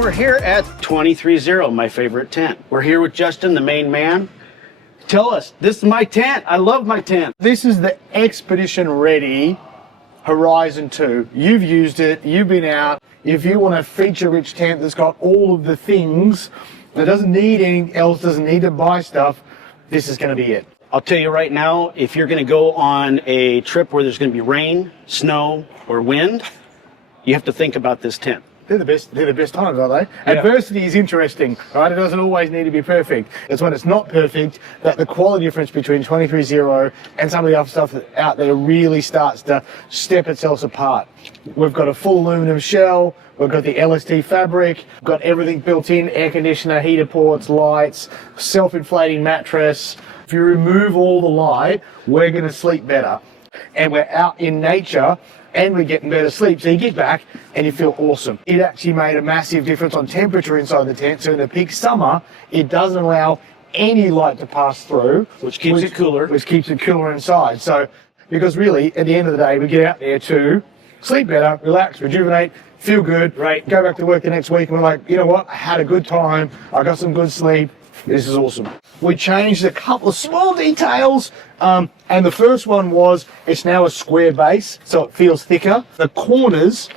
we're here at 230, my favorite tent. We're here with Justin, the main man. Tell us, this is my tent. I love my tent. This is the Expedition Ready Horizon 2. You've used it, you've been out. If you want a feature-rich tent that's got all of the things, that doesn't need anything else, doesn't need to buy stuff, this is going to be it. I'll tell you right now, if you're going to go on a trip where there's going to be rain, snow, or wind, you have to think about this tent. They're the best times, aren't they? Yeah. Adversity is interesting, right? It doesn't always need to be perfect. It's when it's not perfect that the quality difference between 230 and some of the other stuff out there really starts to step itself apart. We've got a full aluminum shell, we've got the LST fabric, we've got everything built in, air conditioner, heater ports, lights, self-inflating mattress. If you remove all the light, we're going to sleep better. And we're out in nature, and we're getting better sleep. So you get back and you feel awesome. It actually made a massive difference on temperature inside the tent. So in the peak summer, it doesn't allow any light to pass through. Which keeps it cooler. Which keeps it cooler inside. So, because really, at the end of the day, we get out there to sleep better, relax, rejuvenate, feel good, right? Go back to work the next week and we're like, you know what? I had a good time. I got some good sleep. This is awesome. We changed a couple of small details, and the first one was it's now a square base, so it feels thicker. The corners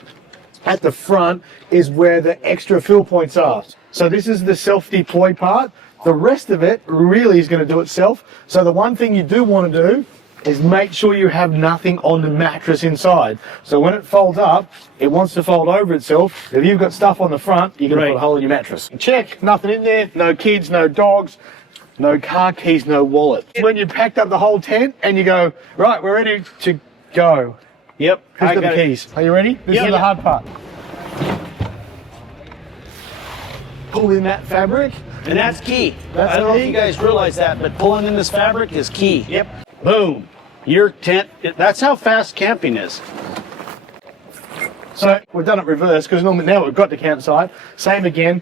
at the front is where the extra fill points are. So this is the self-deploy part. The rest of it really is going to do itself. So the one thing you do want to do is make sure you have nothing on the mattress inside. So when it folds up, it wants to fold over itself. If you've got stuff on the front, you're going to put a hole in your mattress. Check, nothing in there, no kids, no dogs, no car keys, no wallet. When you packed up the whole tent and you go, right, we're ready to go. Yep. Who's got the keys? Are you ready? This is the hard part. Pull in that fabric. And that's key. I don't know if you guys realize that, but pulling in this fabric is key. Yep. Boom. Your tent, that's how fast camping is. So we've done it reverse because normally now we've got the campsite. Same again,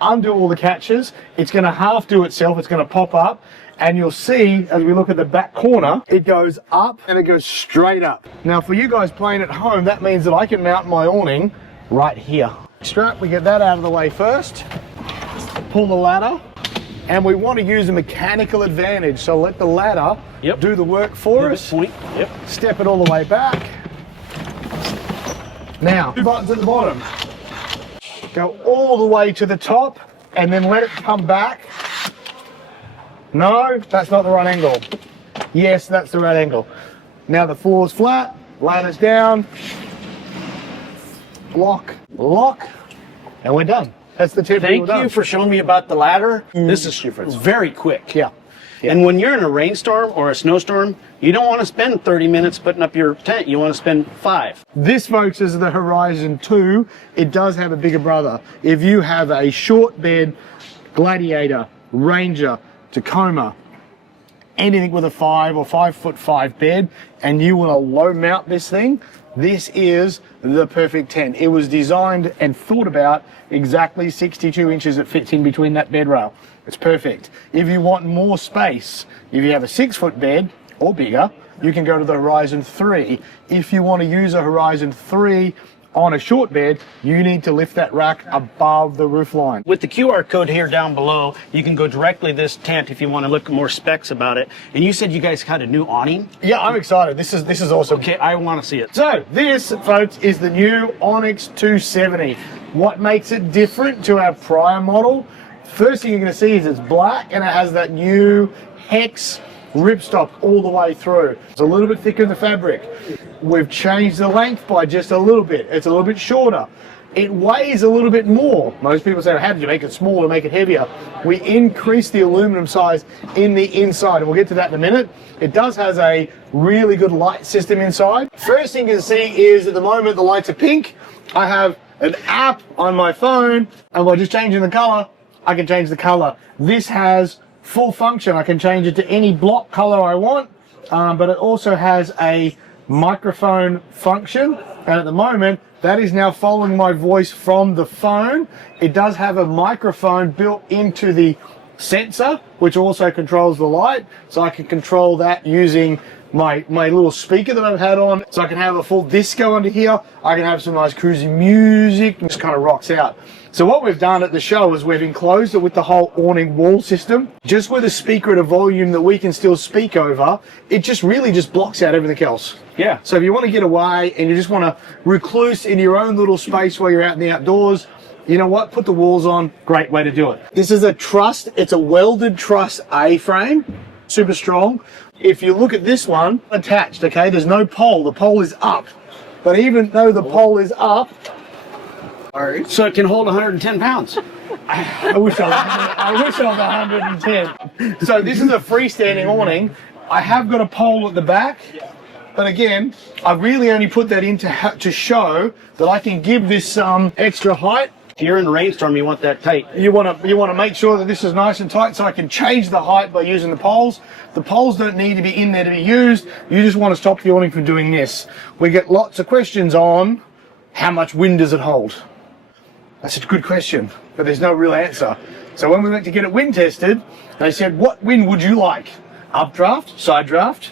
undo all the catches. It's going to half do itself. It's going to pop up and you'll see as we look at the back corner, it goes up and it goes straight up. Now for you guys playing at home, that means that I can mount my awning right here. Strap, we get that out of the way first. Pull the ladder. And we want to use a mechanical advantage, so let the ladder do the work for us. Yep. Step it all the way back. Now, 2 buttons at the bottom. Go all the way to the top, and then let it come back. No, that's not the right angle. Yes, that's the right angle. Now the floor's flat, ladder's down. Lock, and we're done. That's the tip. Thank you for showing me about the ladder. This is very quick. Yeah. And when you're in a rainstorm or a snowstorm, you don't want to spend 30 minutes putting up your tent. You want to spend 5. This, folks, is the Horizon 2. It does have a bigger brother. If you have a short bed, Gladiator, Ranger, Tacoma, anything with a 5 or 5'5" bed, and you want to low mount this thing, this is the perfect tent. It was designed and thought about exactly 62 inches it fits in between that bed rail. It's perfect. If you want more space, if you have a 6-foot bed or bigger, you can go to the Horizon 3. If you want to use a Horizon 3 on a short bed, you need to lift that rack above the roof line. With the QR code here down below, you can go directly to this tent if you want to look at more specs about it. And you said you guys had a new awning? Yeah, I'm excited. This is awesome. Okay, I want to see it. So this, folks, is the new Onyx 270. What makes it different to our prior model? First thing you're going to see is it's black and it has that new hex ripstop all the way through. It's a little bit thicker in the fabric. We've changed the length by just a little bit. It's a little bit shorter. It weighs a little bit more. Most people say, how did you make it smaller, make it heavier? We increased the aluminum size in the inside, and we'll get to that in a minute. It does has a really good light system inside. First thing you can see is at the moment the lights are pink. I have an app on my phone, and by just changing the color, I can change the color. This has full function. I can change it to any block color I want, but it also has a microphone function, and at the moment that is now following my voice from the phone. It does have a microphone built into the sensor, which also controls the light, so I can control that using my little speaker that I've had on, so I can have a full disco under here. I can have some nice cruising music, and just kind of rocks out. So what we've done at the show is we've enclosed it with the whole awning wall system, just with a speaker at a volume that we can still speak over. It just really just blocks out everything else. Yeah. So if you want to get away and you just want to recluse in your own little space while you're out in the outdoors, you know what? Put the walls on. Great way to do it. This is a truss. It's a welded truss A-frame. Super strong. If you look at this one, attached, okay, there's no pole. The pole is up. But even though the pole is up, so it can hold 110 pounds. I wish I was 110. So this is a freestanding awning. I have got a pole at the back, but again, I really only put that in to show that I can give this some extra height. If you're in a rainstorm, you want that tight. You want to make sure that this is nice and tight, so I can change the height by using the poles. The poles don't need to be in there to be used. You just want to stop the awning from doing this. We get lots of questions on how much wind does it hold. That's a good question, but there's no real answer. So when we went to get it wind tested, they said, what wind would you like? Updraft, side draft,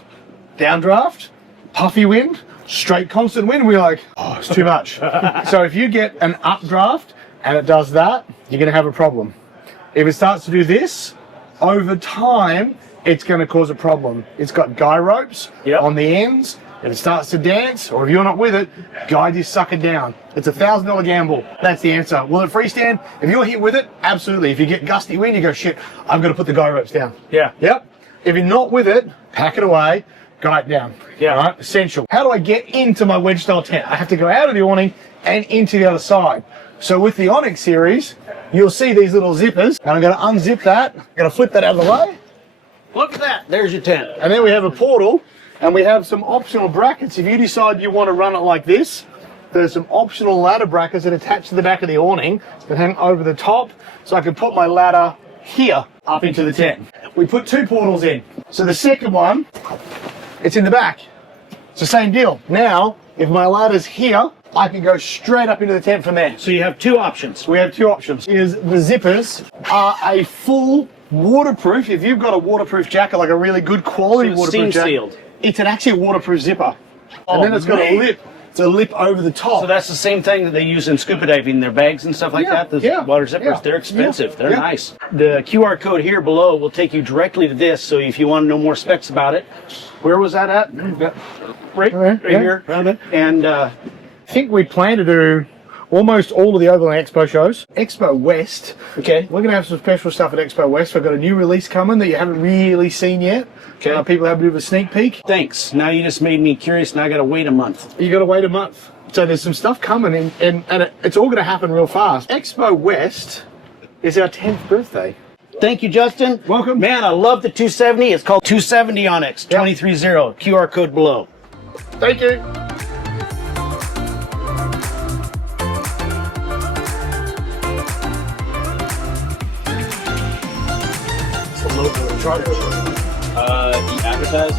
downdraft, puffy wind, straight constant wind? We're like, oh, it's too much. So if you get an updraft and it does that, you're gonna have a problem. If it starts to do this, over time, it's gonna cause a problem. It's got guy ropes on the ends. If it starts to dance, or if you're not with it, guide this sucker down. It's a $1,000 gamble. That's the answer. Will it freestand? If you're here with it, absolutely. If you get gusty wind, you go, shit, I've got to put the guy ropes down. Yeah. Yep. If you're not with it, pack it away, guide it down. Yeah. All right, essential. How do I get into my wedge style tent? I have to go out of the awning and into the other side. So with the Onyx series, you'll see these little zippers, and I'm going to unzip that. I'm going to flip that out of the way. Look at that. There's your tent. And then we have a portal. And we have some optional brackets. If you decide you want to run it like this, there's some optional ladder brackets that attach to the back of the awning that hang over the top. So I can put my ladder here up into the tent. We put 2 portals in. So the second one, it's in the back. It's the same deal. Now, if my ladder's here, I can go straight up into the tent from there. So you have 2 options. We have 2 options. The zippers are a full waterproof. If you've got a waterproof jacket, like a really good quality waterproof jacket, sealed. It's actually a waterproof zipper. And then it's got a lip. It's a lip over the top. So that's the same thing that they use in scuba diving, their bags and stuff like that. The water zippers, they're expensive. They're nice. The QR code here below will take you directly to this. So if you want to know more specs about it, where was that at? Right here. And I think we plan to do almost all of the Overland Expo shows. Expo West. Okay. We're going to have some special stuff at Expo West. We've got a new release coming that you haven't really seen yet. Okay. People have a bit of a sneak peek. Thanks. Now you just made me curious, and I got to wait a month. You got to wait a month. So there's some stuff coming, and it's all going to happen real fast. Expo West is our 10th birthday. Thank you, Justin. Welcome. Man, I love the 270. It's called 270 Onyx, 230. QR code below. Thank you. The advertise.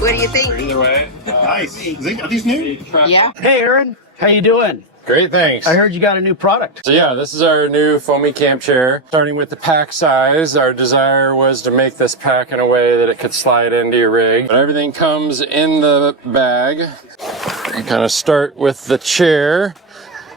What do you think? Either way. Nice. Are these new? Yeah. Hey, Aaron. How you doing? Great, thanks. I heard you got a new product. So yeah, this is our new Foamy camp chair. Starting with the pack size, our desire was to make this pack in a way that it could slide into your rig. But everything comes in the bag. You kind of start with the chair.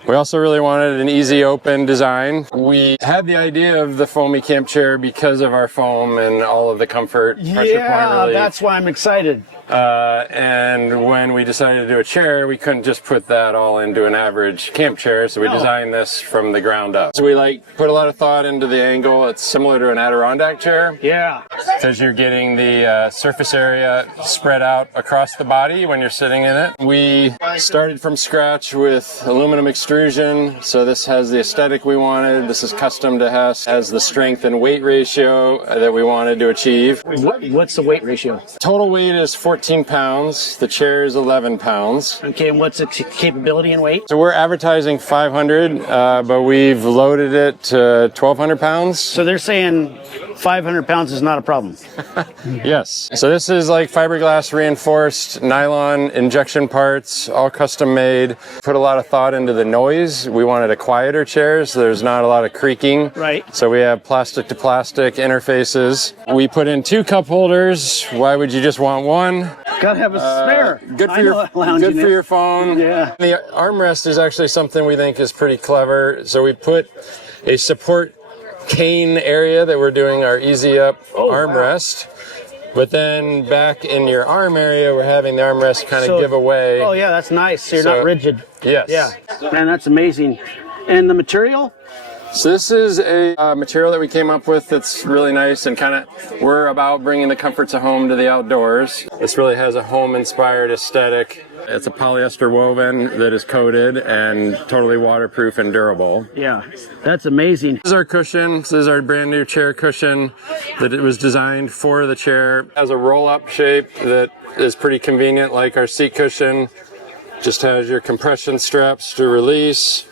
We also really wanted an easy open design. We had the idea of the Foamy camp chair because of our foam and all of the comfort, pressure point relief. That's why I'm excited. And when we decided to do a chair, we couldn't just put that all into an average camp chair, so we designed this from the ground up. So we put a lot of thought into the angle. It's similar to an Adirondack chair. Yeah. Because you're getting the surface area spread out across the body when you're sitting in it. We started from scratch with aluminum extrusion, so this has the aesthetic we wanted. This is custom to HEST, has the strength and weight ratio that we wanted to achieve. What's the weight ratio? Total weight is 14 14 pounds. The chair is 11 pounds. Okay, and what's its capability and weight? So we're advertising 500, but we've loaded it to 1,200 pounds. So they're saying 500 pounds is not a problem. Yes. So this is like fiberglass reinforced nylon injection parts, all custom made. Put a lot of thought into the noise. We wanted a quieter chair, so there's not a lot of creaking. Right. So we have plastic to plastic interfaces. We put in 2 cup holders. Why would you just want one? Gotta have a spare. Good for your phone. Yeah. The armrest is actually something we think is pretty clever. So we put a support cane area that we're doing our easy up armrest. But then back in your arm area, we're having the armrest kind of give away. Oh yeah, that's nice. So you're not rigid. Yes. Yeah. Man, that's amazing. And the material? So this is a material that we came up with that's really nice and kind of, we're about bringing the comforts of home to the outdoors. This really has a home-inspired aesthetic. It's a polyester woven that is coated and totally waterproof and durable. Yeah, that's amazing. This is our cushion. This is our brand new chair cushion that it was designed for the chair. It has a roll-up shape that is pretty convenient, like our seat cushion. Just has your compression straps to release.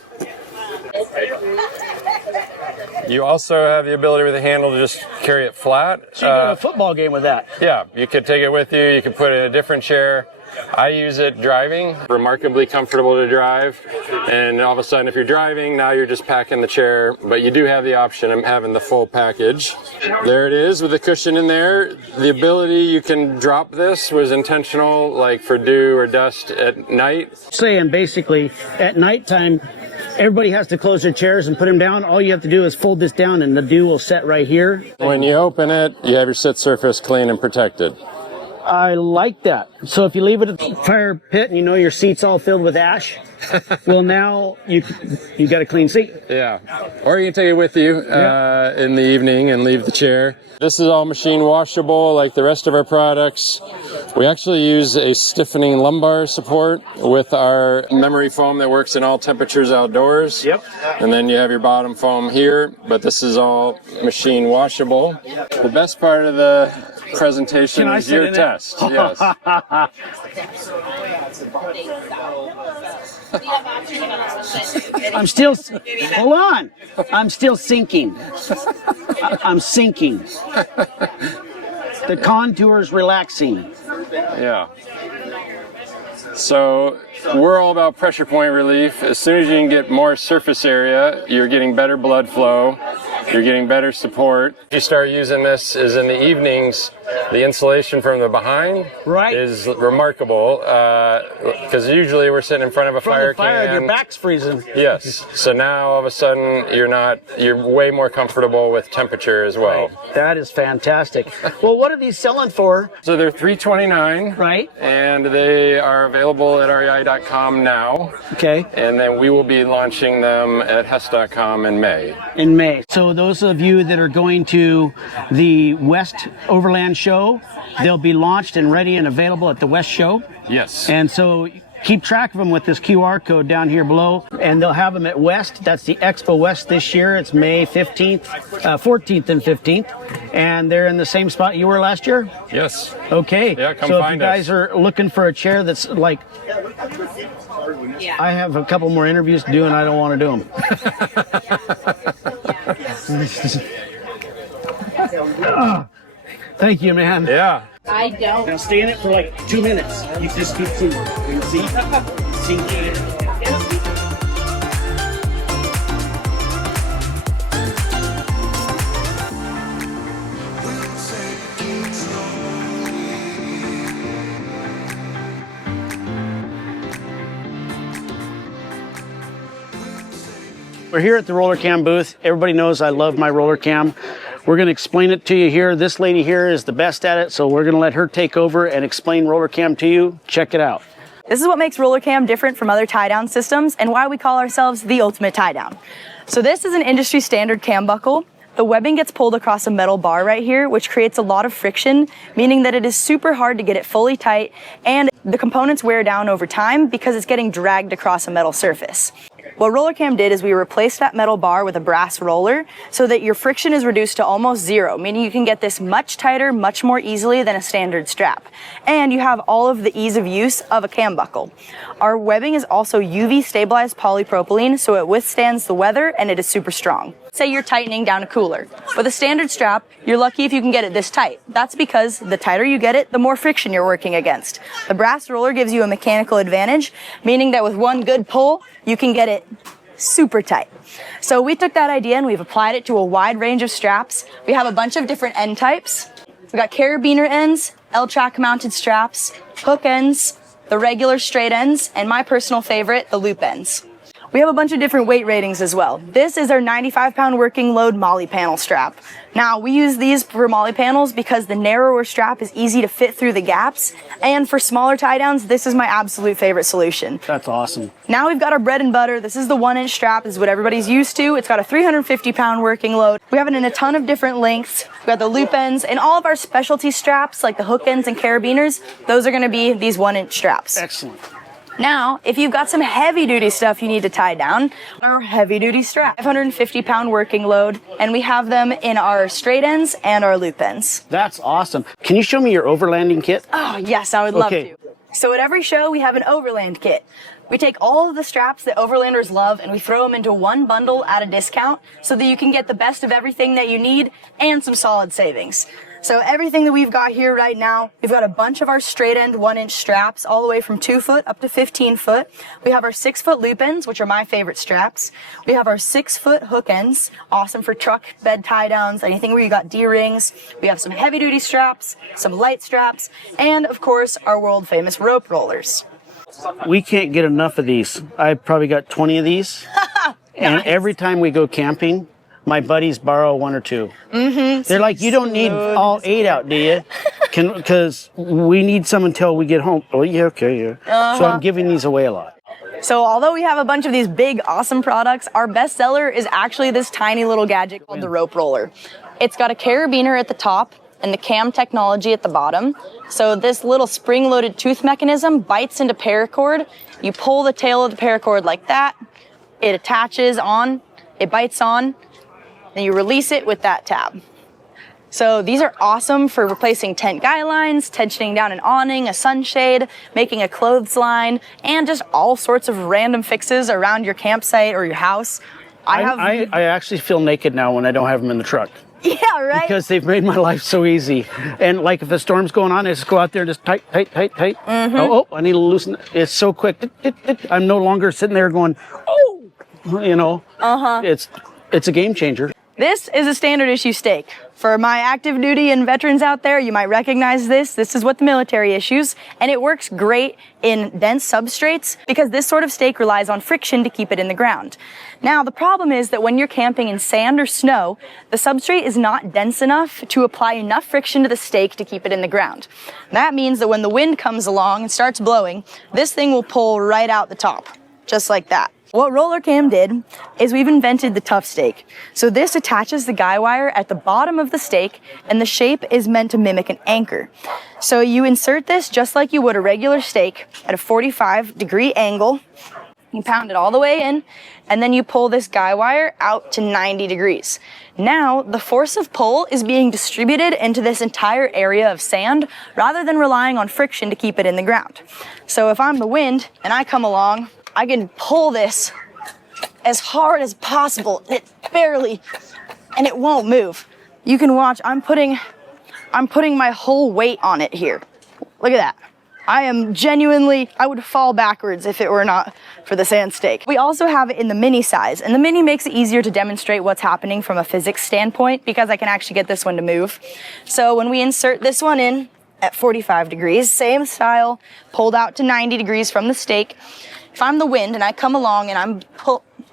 You also have the ability with the handle to just carry it flat. So you go to a football game with that. Yeah, you could take it with you. You could put it in a different chair. I use it driving, remarkably comfortable to drive. And all of a sudden, if you're driving, now you're just packing the chair, but you do have the option of having the full package. There it is with the cushion in there. The ability you can drop this was intentional, like for dew or dust at night. Saying basically at nighttime, everybody has to close their chairs and put them down. All you have to do is fold this down and the dew will set right here. When you open it, you have your sit surface clean and protected. I like that. So if you leave it at the fire pit and you know your seat's all filled with ash, well now you got a clean seat. Yeah. Or you can take it with you in the evening and leave the chair. This is all machine washable like the rest of our products. We actually use a stiffening lumbar support with our memory foam that works in all temperatures outdoors. Yep. And then you have your bottom foam here, but this is all machine washable. The best part of the presentation is your test. Yes. I'm still, hold on. I'm still sinking. I'm sinking. The contour's relaxing. Yeah. So we're all about pressure point relief. As soon as you can get more surface area, you're getting better blood flow. You're getting better support. You start using this is in the evenings. The insulation from the behind is remarkable because usually we're sitting in front of a fire can. Your back's freezing. Yes. So now all of a sudden you're way more comfortable with temperature as well. Right. That is fantastic. Well, what are these selling for? So they're $329. Right. And they are available at rei.com now. Okay. And then we will be launching them at HEST.com in May. In May. So those of you that are going to the West Overland show, they'll be launched and ready and available at the West show. Yes. And so keep track of them with this QR code down here below, and they'll have them at West. That's the Expo West this year. It's May 14th and 15th, and they're in the same spot you were last year? Yes. Okay. Yeah, come so find if you guys are looking for a chair that's like, I have a couple more interviews to do and I don't want to do them. Thank you, man. Yeah. I don't. Now stay in it for like 2 minutes. You just keep sinking. You see? Sinking. We're here at the Rollercam booth. Everybody knows I love my Rollercam. We're going to explain it to you here. This lady here is the best at it, so we're going to let her take over and explain Rollercam to you. Check it out. This is what makes Rollercam different from other tie-down systems and why we call ourselves the ultimate tie-down. So this is an industry standard cam buckle. The webbing gets pulled across a metal bar right here, which creates a lot of friction, meaning that it is super hard to get it fully tight, and the components wear down over time because it's getting dragged across a metal surface. What Rollercam did is we replaced that metal bar with a brass roller so that your friction is reduced to almost zero, meaning you can get this much tighter, much more easily than a standard strap. And you have all of the ease of use of a cam buckle. Our webbing is also UV stabilized polypropylene, so it withstands the weather and it is super strong. Say you're tightening down a cooler. With a standard strap, you're lucky if you can get it this tight. That's because the tighter you get it, the more friction you're working against. The brass roller gives you a mechanical advantage, meaning that with one good pull, you can get it super tight. So we took that idea and we've applied it to a wide range of straps. We have a bunch of different end types. We got carabiner ends, L-track mounted straps, hook ends, the regular straight ends, and my personal favorite, the loop ends. We have a bunch of different weight ratings as well. This is our 95-pound working load molly panel strap. Now, we use these for molly panels because the narrower strap is easy to fit through the gaps, and for smaller tie downs, this is my absolute favorite solution. That's awesome. Now we've got our bread and butter. This is the 1-inch strap. This is what everybody's used to. It's got a 350-pound working load. We have it in a ton of different lengths. We've got the loop ends, and all of our specialty straps, like the hook ends and carabiners, those are gonna be these 1-inch straps. Excellent. Now, if you've got some heavy duty stuff you need to tie down, our heavy duty strap, 550-pound working load, and we have them in our straight ends and our loop ends. That's awesome. Can you show me your overlanding kit? Oh, yes, I would love to. So at every show, we have an overland kit. We take all of the straps that overlanders love and we throw them into one bundle at a discount so that you can get the best of everything that you need and some solid savings. So everything that we've got here right now, we've got a bunch of our straight end 1-inch straps all the way from 2 foot up to 15 foot. We have our 6-foot loop ends, which are my favorite straps. We have our 6-foot hook ends, awesome for truck bed tie downs, anything where you got D-rings. We have some heavy duty straps, some light straps, and of course our world famous rope rollers. We can't get enough of these. I've probably got 20 of these. And every time we go camping, my buddies borrow 1 or 2. Mm-hmm. They're like, you don't need all 8 out, do you? Because we need some until we get home. Oh, yeah, okay, yeah. So I'm giving these away a lot. So although we have a bunch of these big, awesome products, our best seller is actually this tiny little gadget called the rope roller. It's got a carabiner at the top and the cam technology at the bottom. So this little spring-loaded tooth mechanism bites into paracord. You pull the tail of the paracord like that. It attaches on, it bites on, and you release it with that tab. So these are awesome for replacing tent guy lines, tensioning down an awning, a sunshade, making a clothesline, and just all sorts of random fixes around your campsite or your house. I actually feel naked now when I don't have them in the truck. Yeah, right? Because they've made my life so easy. And like if the storm's going on, I just go out there and just tight. Mm-hmm. Oh, I need to loosen it. It's so quick. I'm no longer sitting there going, oh, you know. It's a game changer. This is a standard issue stake. For my active duty and veterans out there, you might recognize this. This is what the military issues, and it works great in dense substrates because this sort of stake relies on friction to keep it in the ground. Now, the problem is that when you're camping in sand or snow, the substrate is not dense enough to apply enough friction to the stake to keep it in the ground. That means that when the wind comes along and starts blowing, this thing will pull right out the top, just like that. What Rollercam did is we've invented the tough stake. So this attaches the guy wire at the bottom of the stake, and the shape is meant to mimic an anchor. So you insert this just like you would a regular stake at a 45-degree angle. You pound it all the way in, and then you pull this guy wire out to 90 degrees. Now, the force of pull is being distributed into this entire area of sand rather than relying on friction to keep it in the ground. So if I'm the wind and I come along, I can pull this as hard as possible. It barely, and it won't move. You can watch, I'm putting my whole weight on it here. Look at that. I am genuinely, I would fall backwards if it were not for the sand stake. We also have it in the mini size, and the mini makes it easier to demonstrate what's happening from a physics standpoint because I can actually get this one to move. So when we insert this one in at 45 degrees, same style, pulled out to 90 degrees from the stake. If I'm the wind and I come along and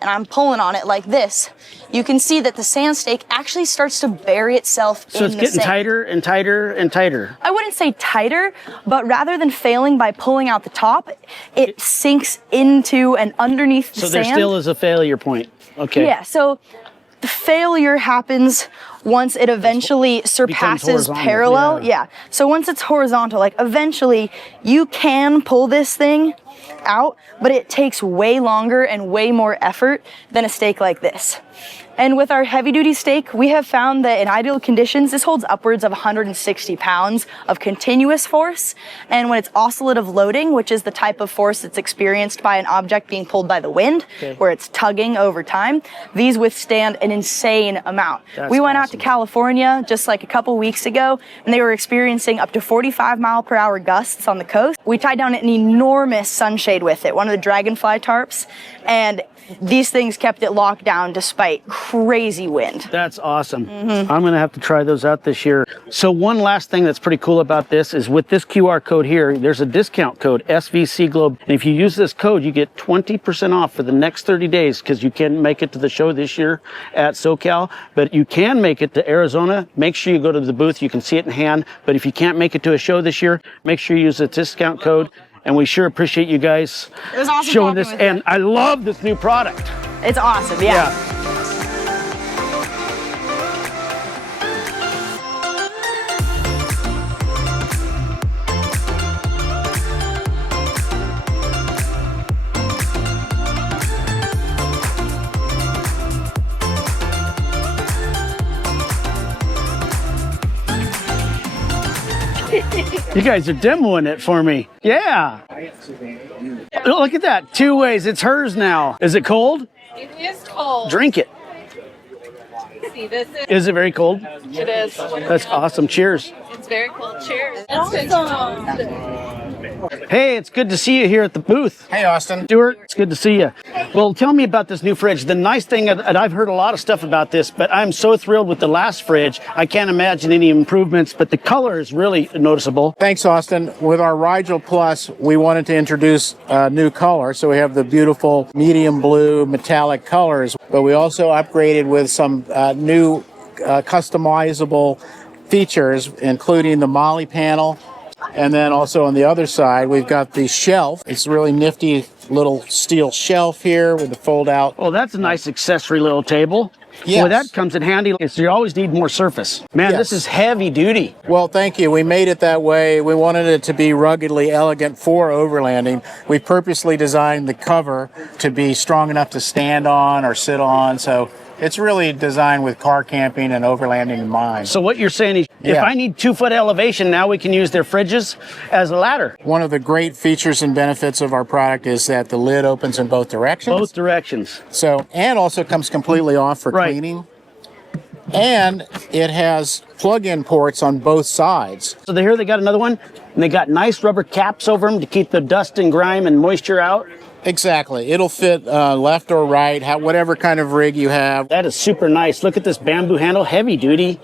I'm pulling on it like this, you can see that the sand stake actually starts to bury itself in the sand. So it's getting tighter and tighter and tighter. I wouldn't say tighter, but rather than failing by pulling out the top, it sinks into and underneath the sand. So there still is a failure point. Okay. Yeah, so the failure happens once it eventually surpasses parallel. Yeah. So once it's horizontal, like eventually you can pull this thing out, but it takes way longer and way more effort than a stake like this. And with our heavy duty stake, we have found that in ideal conditions, this holds upwards of 160 pounds of continuous force. And when it's oscillative loading, which is the type of force that's experienced by an object being pulled by the wind, where it's tugging over time, these withstand an insane amount. We went out to California just like a couple weeks ago, and they were experiencing up to 45-mile-per-hour gusts on the coast. We tied down an enormous sunshade with it, one of the dragonfly tarps, and these things kept it locked down despite crazy wind. That's awesome. I'm going to have to try those out this year. So one last thing that's pretty cool about this is with this QR code here, there's a discount code, SV Seaglobe. And if you use this code, you get 20% off for the next 30 days because you can't make it to the show this year at SoCal, but you can make it to Arizona. Make sure you go to the booth. You can see it in hand. But if you can't make it to a show this year, make sure you use the discount code. And we sure appreciate you guys showing this. And I love this new product. It's awesome, yeah. You guys are demoing it for me. Yeah. Look at that. 2 ways. It's hers now. Is it cold? It is cold. Drink it. See, this Is it very cold? It is. That's awesome. Cheers. It's very cold. Cheers. Hey, it's good to see you here at the booth. Hey, Austin. Stuart, it's good to see you. Well, tell me about this new fridge. The nice thing, and I've heard a lot of stuff about this, but I'm so thrilled with the last fridge. I can't imagine any improvements, but the color is really noticeable. Thanks, Austin. With our Rigel Plus, we wanted to introduce a new color. So we have the beautiful medium blue metallic colors, but we also upgraded with some new customizable features, including the Molly panel. And then also on the other side, we've got the shelf. It's a really nifty little steel shelf here with the fold out. Oh, that's a nice accessory little table. Yes. Boy, that comes in handy. You always need more surface. Man, Yes. This is heavy duty. Well, thank you. We made it that way. We wanted it to be ruggedly elegant for overlanding. We purposely designed the cover to be strong enough to stand on or sit on. So it's really designed with car camping and overlanding in mind. So what you're saying is, if Yeah. I need 2-foot elevation, now we can use their fridges as a ladder. One of the great features and benefits of our product is that the lid opens in both directions. Both directions. So, and also comes completely off for Right. cleaning. And it has plug-in ports on both sides. So here they got another one, and they got nice rubber caps over them to keep the dust and grime and moisture out. Exactly. It'll fit left or right, whatever kind of rig you have. That is super nice. Look at this bamboo handle, heavy duty.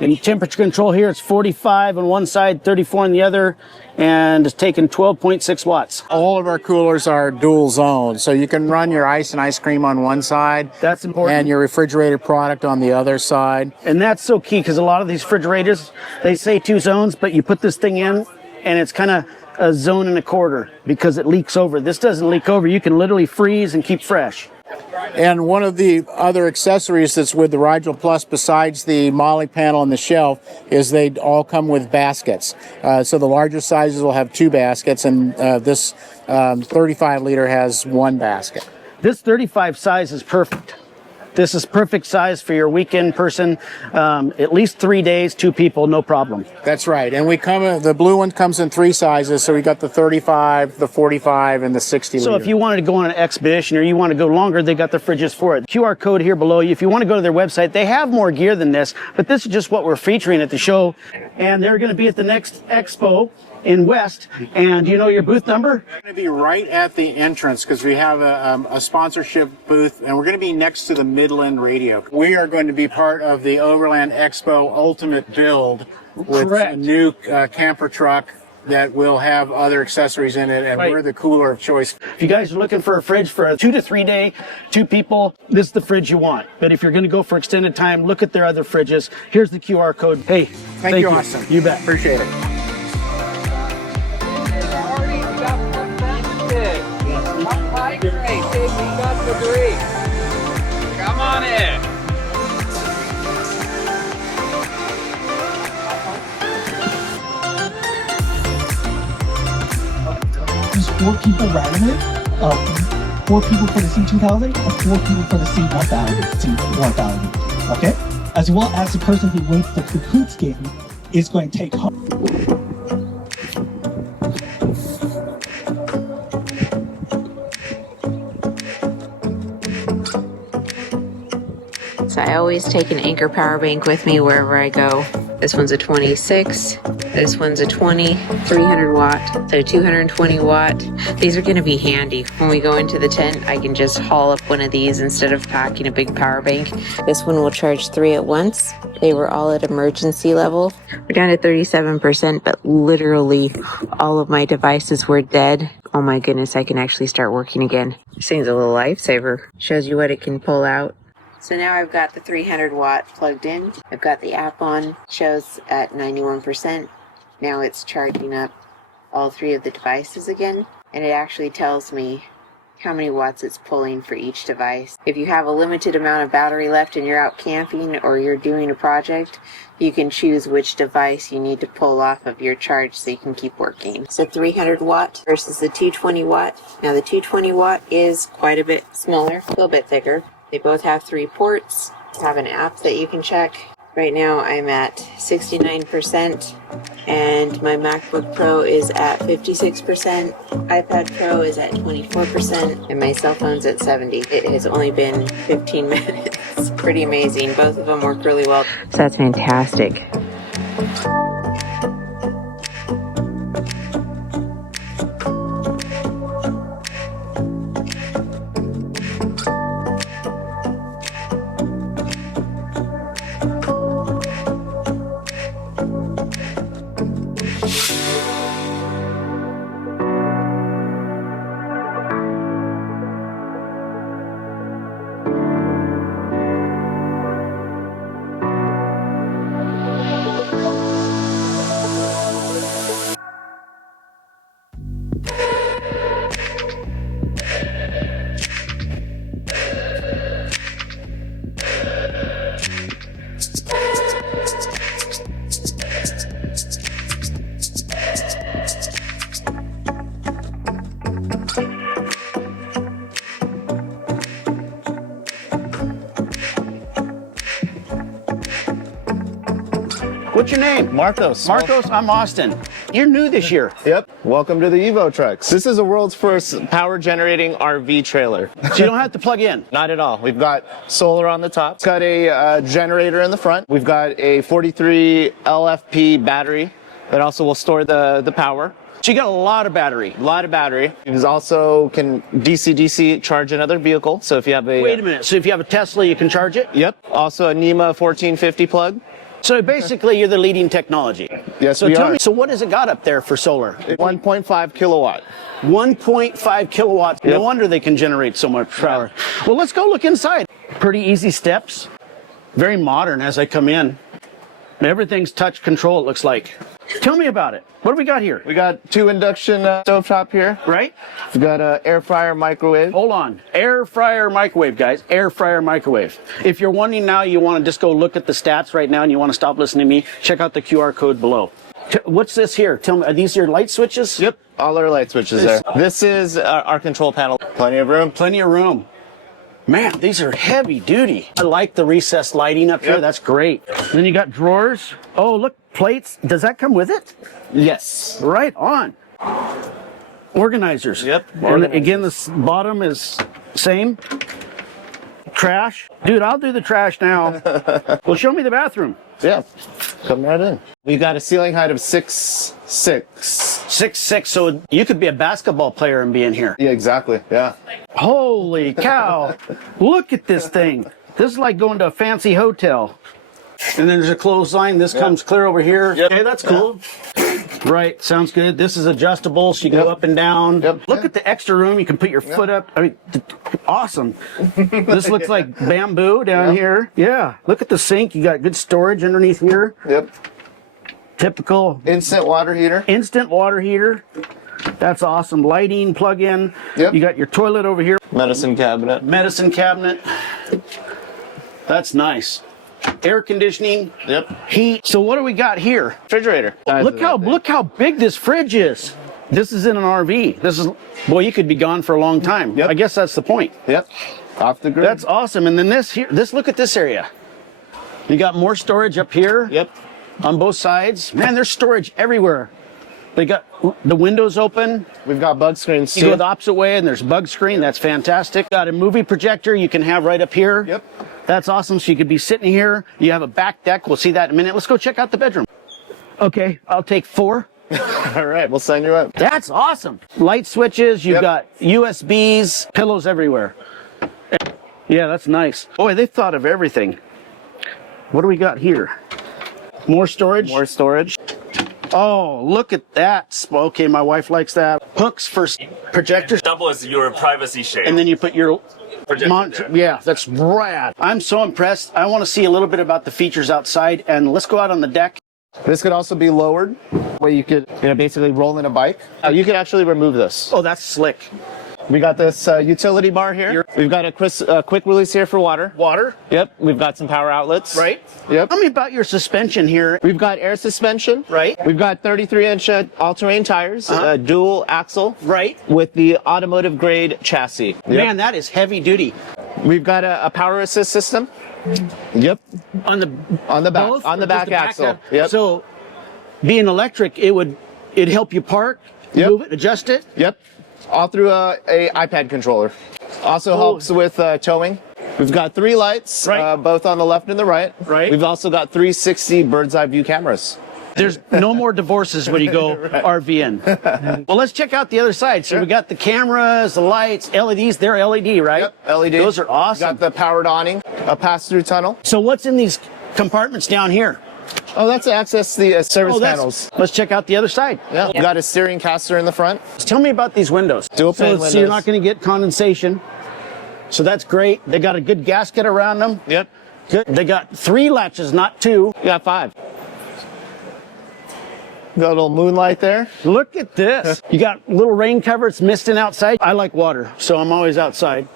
And temperature control here, it's 45 on one side, 34 on the other, and it's taking 12.6 watts. All of our coolers are dual zone, so you can run your ice and ice cream on one side. That's important. And your refrigerated product on the other side. And that's so key, because a lot of these refrigerators, they say 2 zones, but you put this thing in, and it's kind of a 1.25 zones because it leaks over. This doesn't leak over. You can literally freeze and keep fresh. And one of the other accessories that's with the Rigel Plus, besides the Molly panel and the shelf, is they all come with baskets. So the larger sizes will have 2 baskets, and this 35 liter has 1 basket. This 35 size is perfect. This is perfect size for your weekend person. At least 3 days, 2 people, no problem. That's right. And the blue one comes in 3 sizes. So we got the 35, the 45, and the 60 liter. So if you wanted to go on an expedition or you want to go longer, they got the fridges for it. QR code here below you. If you want to go to their website, they have more gear than this, but this is just what we're featuring at the show. And they're going to be at the next expo in West. And do you know your booth number? We're going to be right at the entrance because we have a sponsorship booth, and we're going to be next to the Midland Radio. We are going to be part of the Overland Expo Ultimate Build with Correct. a new camper truck that will have other accessories in it, and Right. we're the cooler of choice. If you guys are looking for a fridge for a 2 to 3 day, 2 people, this is the fridge you want. But if you're going to go for extended time, look at their other fridges. Here's the QR code. Hey, Thank you, Austin. You bet. Appreciate it. Come on in. 4 people riding it. 4 people for the C2000 and 4 people for the C1000. Okay? As well as the person who wins the Kahoot game is going to take home. So I always take an Anker power bank with me wherever I go. This one's a 26, this one's a 20, 300 watt, so 220 watt. These are gonna be handy. When we go into the tent, I can just haul up one of these instead of packing a big power bank. This one will charge 3 at once. They were all at emergency level. We're down to 37%, but literally all of my devices were dead. Oh my goodness, I can actually start working again. This thing's a little lifesaver. Shows you what it can pull out. So now I've got the 300 watt plugged in. I've got the app on, shows at 91%. Now it's charging up all 3 of the devices again, and it actually tells me how many watts it's pulling for each device. If you have a limited amount of battery left and you're out camping or you're doing a project, you can choose which device you need to pull off of your charge so you can keep working. So 300 watt versus the 220 watt. Now the 220 watt is quite a bit smaller, a little bit thicker. They both have 3 ports, have an app that you can check. Right now I'm at 69% and my MacBook Pro is at 56%, iPad Pro is at 24%, and my cell phone's at 70. It has only been 15 minutes. Pretty amazing. Both of them work really well. So that's fantastic. What's your name? Marcos. Marcos, I'm Austin. You're new this year. Yep. Welcome to the Evo Trucks. This is the world's first power generating RV trailer. So you don't have to plug in? Not at all. We've got solar on the top. It's got a generator in the front. We've got a 43 LFP battery that also will store the power. So you got a lot of battery. A lot of battery. It also can DC charge another vehicle. So if you have a... Wait a minute. So if you have a Tesla, you can charge it? Yep. Also a NEMA 1450 plug. So basically, you're the leading technology. Yes, so we tell are. me, so what has it got up there for solar? 1.5 kilowatt. 1.5 kilowatts. Yep. No wonder they can generate so much power. Well, let's go look inside. Pretty easy steps. Very modern as I come in. Everything's touch control, it looks like. Tell me about it. What do we got here? We got 2 induction stovetop here. Right? We've got an air fryer microwave. Hold on. Air fryer microwave, guys. Air fryer microwave. If you're wondering now, you want to just go look at the stats right now and you want to stop listening to me, check out the QR code below. What's this here? Tell me, are these your light switches? Yep. All our light switches there. This is our control panel. Plenty of room. Plenty of room. Man, these are heavy duty. I like the recessed lighting up here. That's great. Then you got drawers. Oh, look, plates. Does that come with it? Yes. Right on. Organizers. Yep. And again, the bottom is same. Trash. Dude, I'll do the trash now. Well, show me the bathroom. Yeah. Come right in. We've got a ceiling height of 6'6". 6'6", so you could be a basketball player and be in here. Yeah, exactly. Yeah. Holy cow. Look at this thing. This is like going to a fancy hotel. And then there's a clothesline. This comes clear over here. Yep. Okay, that's cool. Right, sounds good. This is adjustable, so you go up and down. Look at the extra room. You can put your foot up. I mean, awesome. This looks like bamboo down here. Yeah. Look at the sink. You got good storage underneath here. Yep. Typical. Instant water heater. Instant water heater. That's awesome. Lighting, plug-in. Yep. You got your toilet over here. Medicine cabinet. Medicine cabinet. That's nice. Air conditioning. Yep. Heat. So what do we got here? Refrigerator. Look how big this fridge is. This is in an RV. This is, boy, you could be gone for a long time. Yep. I guess that's the point. Yep. Off the grid. That's awesome. And then this here, look at this area. You got more storage up here. Yep. On both sides. Man, there's storage everywhere. They got the windows open. We've got bug screens too. You go the opposite way and there's bug screen. That's fantastic. Got a movie projector you can have right up here. Yep. That's awesome. So you could be sitting here. You have a back deck. We'll see that in a minute. Let's go check out the bedroom. Okay, I'll take 4. All right, we'll send you up. That's awesome. Light switches. You've got USBs, pillows everywhere. Yeah, that's nice. Boy, they've thought of everything. What do we got here? More storage? More storage. Oh, look at that. Okay, my wife likes that. Hooks for projectors. Double as your privacy shade. And then you put your projector. Yeah, that's rad. I'm so impressed. I want to see a little bit about the features outside, and let's go out on the deck. This could also be lowered, where you could, basically roll in a bike. You could actually remove this. Oh, that's slick. We got this utility bar here. We've got a quick release here for water. Water? Yep. We've got some power outlets. Right. Yep. Tell me about your suspension here. We've got air suspension. Right. We've got 33-inch all-terrain tires, dual axle. Right. With the automotive grade chassis. Yep. Man, that is heavy duty. We've got a power assist system. Yep. On the back. both, on the back axle. Yep. So, being electric, it'd help you park, move it, adjust it. Yep. All through a iPad controller. Also helps with towing. We've got 3 lights, both on the left and the right. Right. We've also got 360 bird's eye view cameras. There's no more divorces when you go RVing. Well, let's check out the other side. So we got the cameras, the lights, LEDs. They're LED, right? Yep, LED. Those are awesome. Got the powered awning, a pass-through tunnel. So what's in these compartments down here? Oh, that's to access the service panels. Let's check out the other side. Yeah. We got a steering caster in the front. Tell me about these windows. Dual pane windows. So you're not going to get condensation. So that's great. They got a good gasket around them. Yep. Good. They got 3 latches, not 2. You got 5. Got a little moonlight there. Look at this. You got a little rain cover. It's misting outside. I like water, so I'm always outside.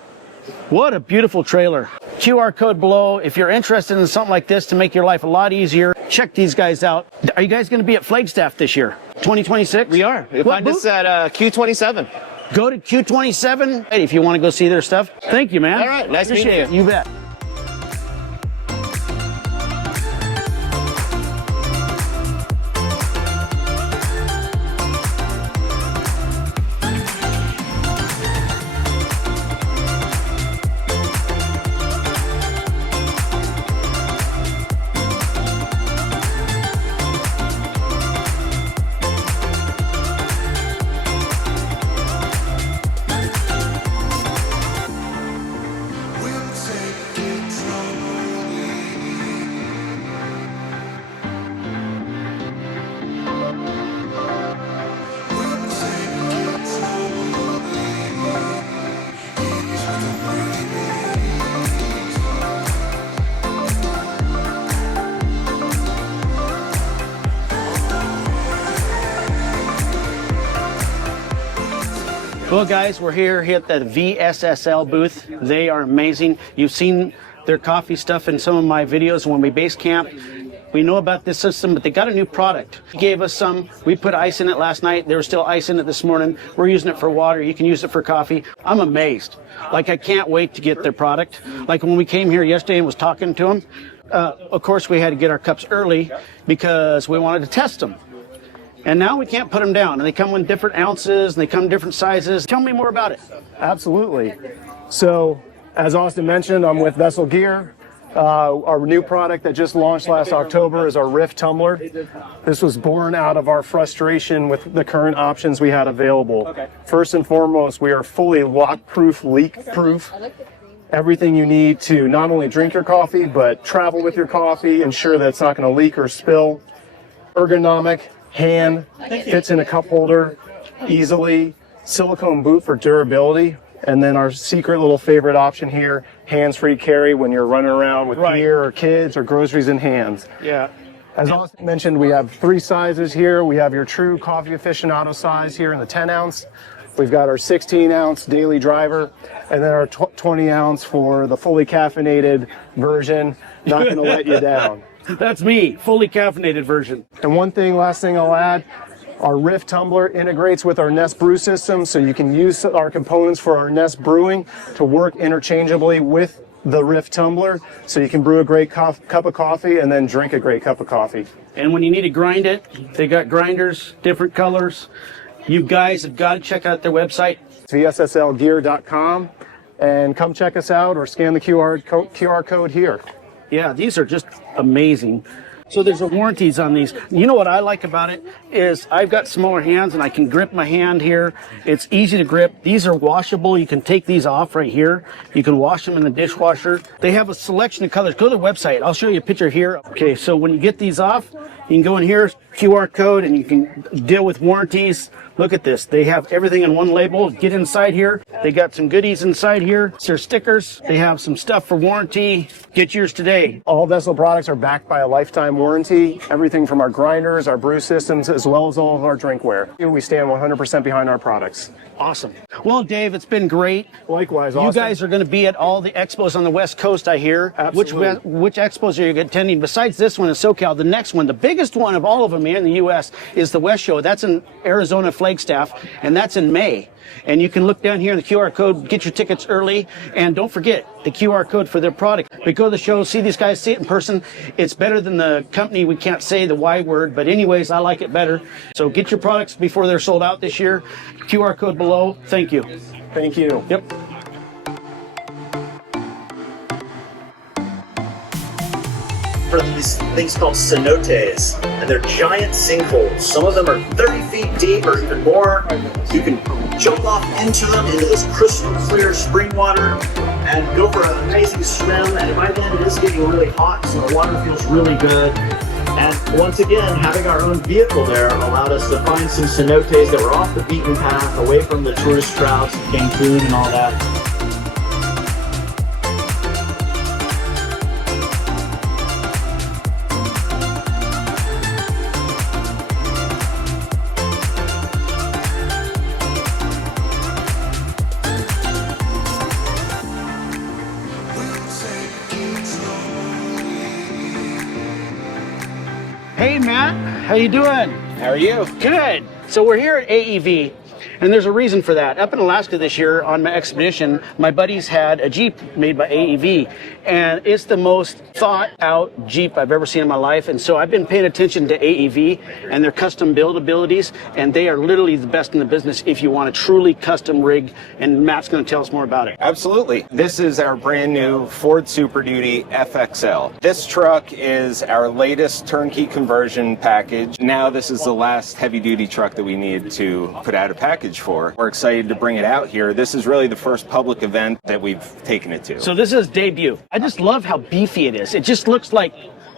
What a beautiful trailer. QR code below. If you're interested in something like this to make your life a lot easier, check these guys out. Are you guys going to be at Flagstaff this year? 2026? We are. You'll find us at Q27. Go to Q27 if you want to go see their stuff. Thank you, man. All right. Nice meeting you. You bet. Well, guys, we're here at the VSSL booth. They are amazing. You've seen their coffee stuff in some of my videos when we base camp. We know about this system, but they got a new product. He gave us some. We put ice in it last night. There was still ice in it this morning. We're using it for water. You can use it for coffee. I'm amazed. Like, I can't wait to get their product. Like, when we came here yesterday and was talking to them, of course, we had to get our cups early because we wanted to test them. And now we can't put them down. And they come in different ounces, and they come in different sizes. Tell me more about it. Absolutely. So, as Austin mentioned, I'm with Vessel Gear. Our new product that just launched last October is our Rift tumbler. This was born out of our frustration with the current options we had available. Okay. First and foremost, we are fully lock-proof, leak-proof. Everything you need to not only drink your coffee, but travel with your coffee, ensure that it's not going to leak or spill. Ergonomic, hand, fits in a cup holder easily. Silicone boot for durability. And then our secret little favorite option here, hands-free carry when you're running around with gear or kids or groceries in hands. Yeah. As Austin mentioned, we have 3 sizes here. We have your true coffee aficionado size here in the 10 ounce. We've got our 16 ounce daily driver, and then our 20 ounce for the fully caffeinated version. Not going to let you down. That's me, fully caffeinated version. And last thing I'll add, Our Rift tumbler integrates with our Nest brew system, so you can use our components for our Nest brewing to work interchangeably with the Rift tumbler, so you can brew a great cup of coffee and then drink a great cup of coffee. And when you need to grind it, they got grinders, different colors. You guys have got to check out their website. VSSLgear.com, and come check us out or scan the QR code here. Yeah, these are just amazing. So there's warranties on these. You know what I like about it is I've got smaller hands and I can grip my hand here. It's easy to grip. These are washable. You can take these off right here. You can wash them in the dishwasher. They have a selection of colors. Go to the website. I'll show you a picture here. Okay, so when you get these off, you can go in here, QR code, and you can deal with warranties. Look at this. They have everything in one label. Get inside here. They got some goodies inside here. It's their stickers. They have some stuff for warranty. Get yours today. All Vessel products are backed by a lifetime warranty. Everything from our grinders, our brew systems, as well as all of our drinkware. We stand 100% behind our products. Awesome. Well, Dave, it's been great. Likewise. You guys are going to be at all the expos on the West Coast, I hear. Absolutely. Which expos are you attending? Besides this one in SoCal, the next one, the biggest one of all of them here in the U.S. is the West Show. That's in Arizona, Flagstaff, and that's in May. And you can look down here in the QR code, get your tickets early, and don't forget the QR code for their product. We go to the show, see these guys, see it in person. It's better than the company. We can't say the Y word, but anyways, I like it better. So get your products before they're sold out this year. QR code below. Thank you. Thank you. Yep. For these things called cenotes, and they're giant sinkholes. Some of them are 30 feet deep or even more. You can jump off into them, into this crystal clear spring water, and go for an amazing swim. And by then it is getting really hot, so the water feels really good. And once again, having our own vehicle there allowed us to find some cenotes that were off the beaten path, away from the tourist routes, Cancun and all that. Hey, Matt. How you doing? How are you? Good. So we're here at AEV, and there's a reason for that. Up in Alaska this year on my expedition, my buddies had a Jeep made by AEV, and it's the most thought out Jeep I've ever seen in my life. And so I've been paying attention to AEV and their custom build abilities, and they are literally the best in the business if you want a truly custom rig, and Matt's going to tell us more about it. Absolutely. This is our brand new Ford Superduty FXL. This truck is our latest turnkey conversion package. Now this is the last heavy duty truck that we need to put out a package for. We're excited to bring it out here. This is really the first public event that we've taken it to. So this is debut. I just love how beefy it is. It just looks like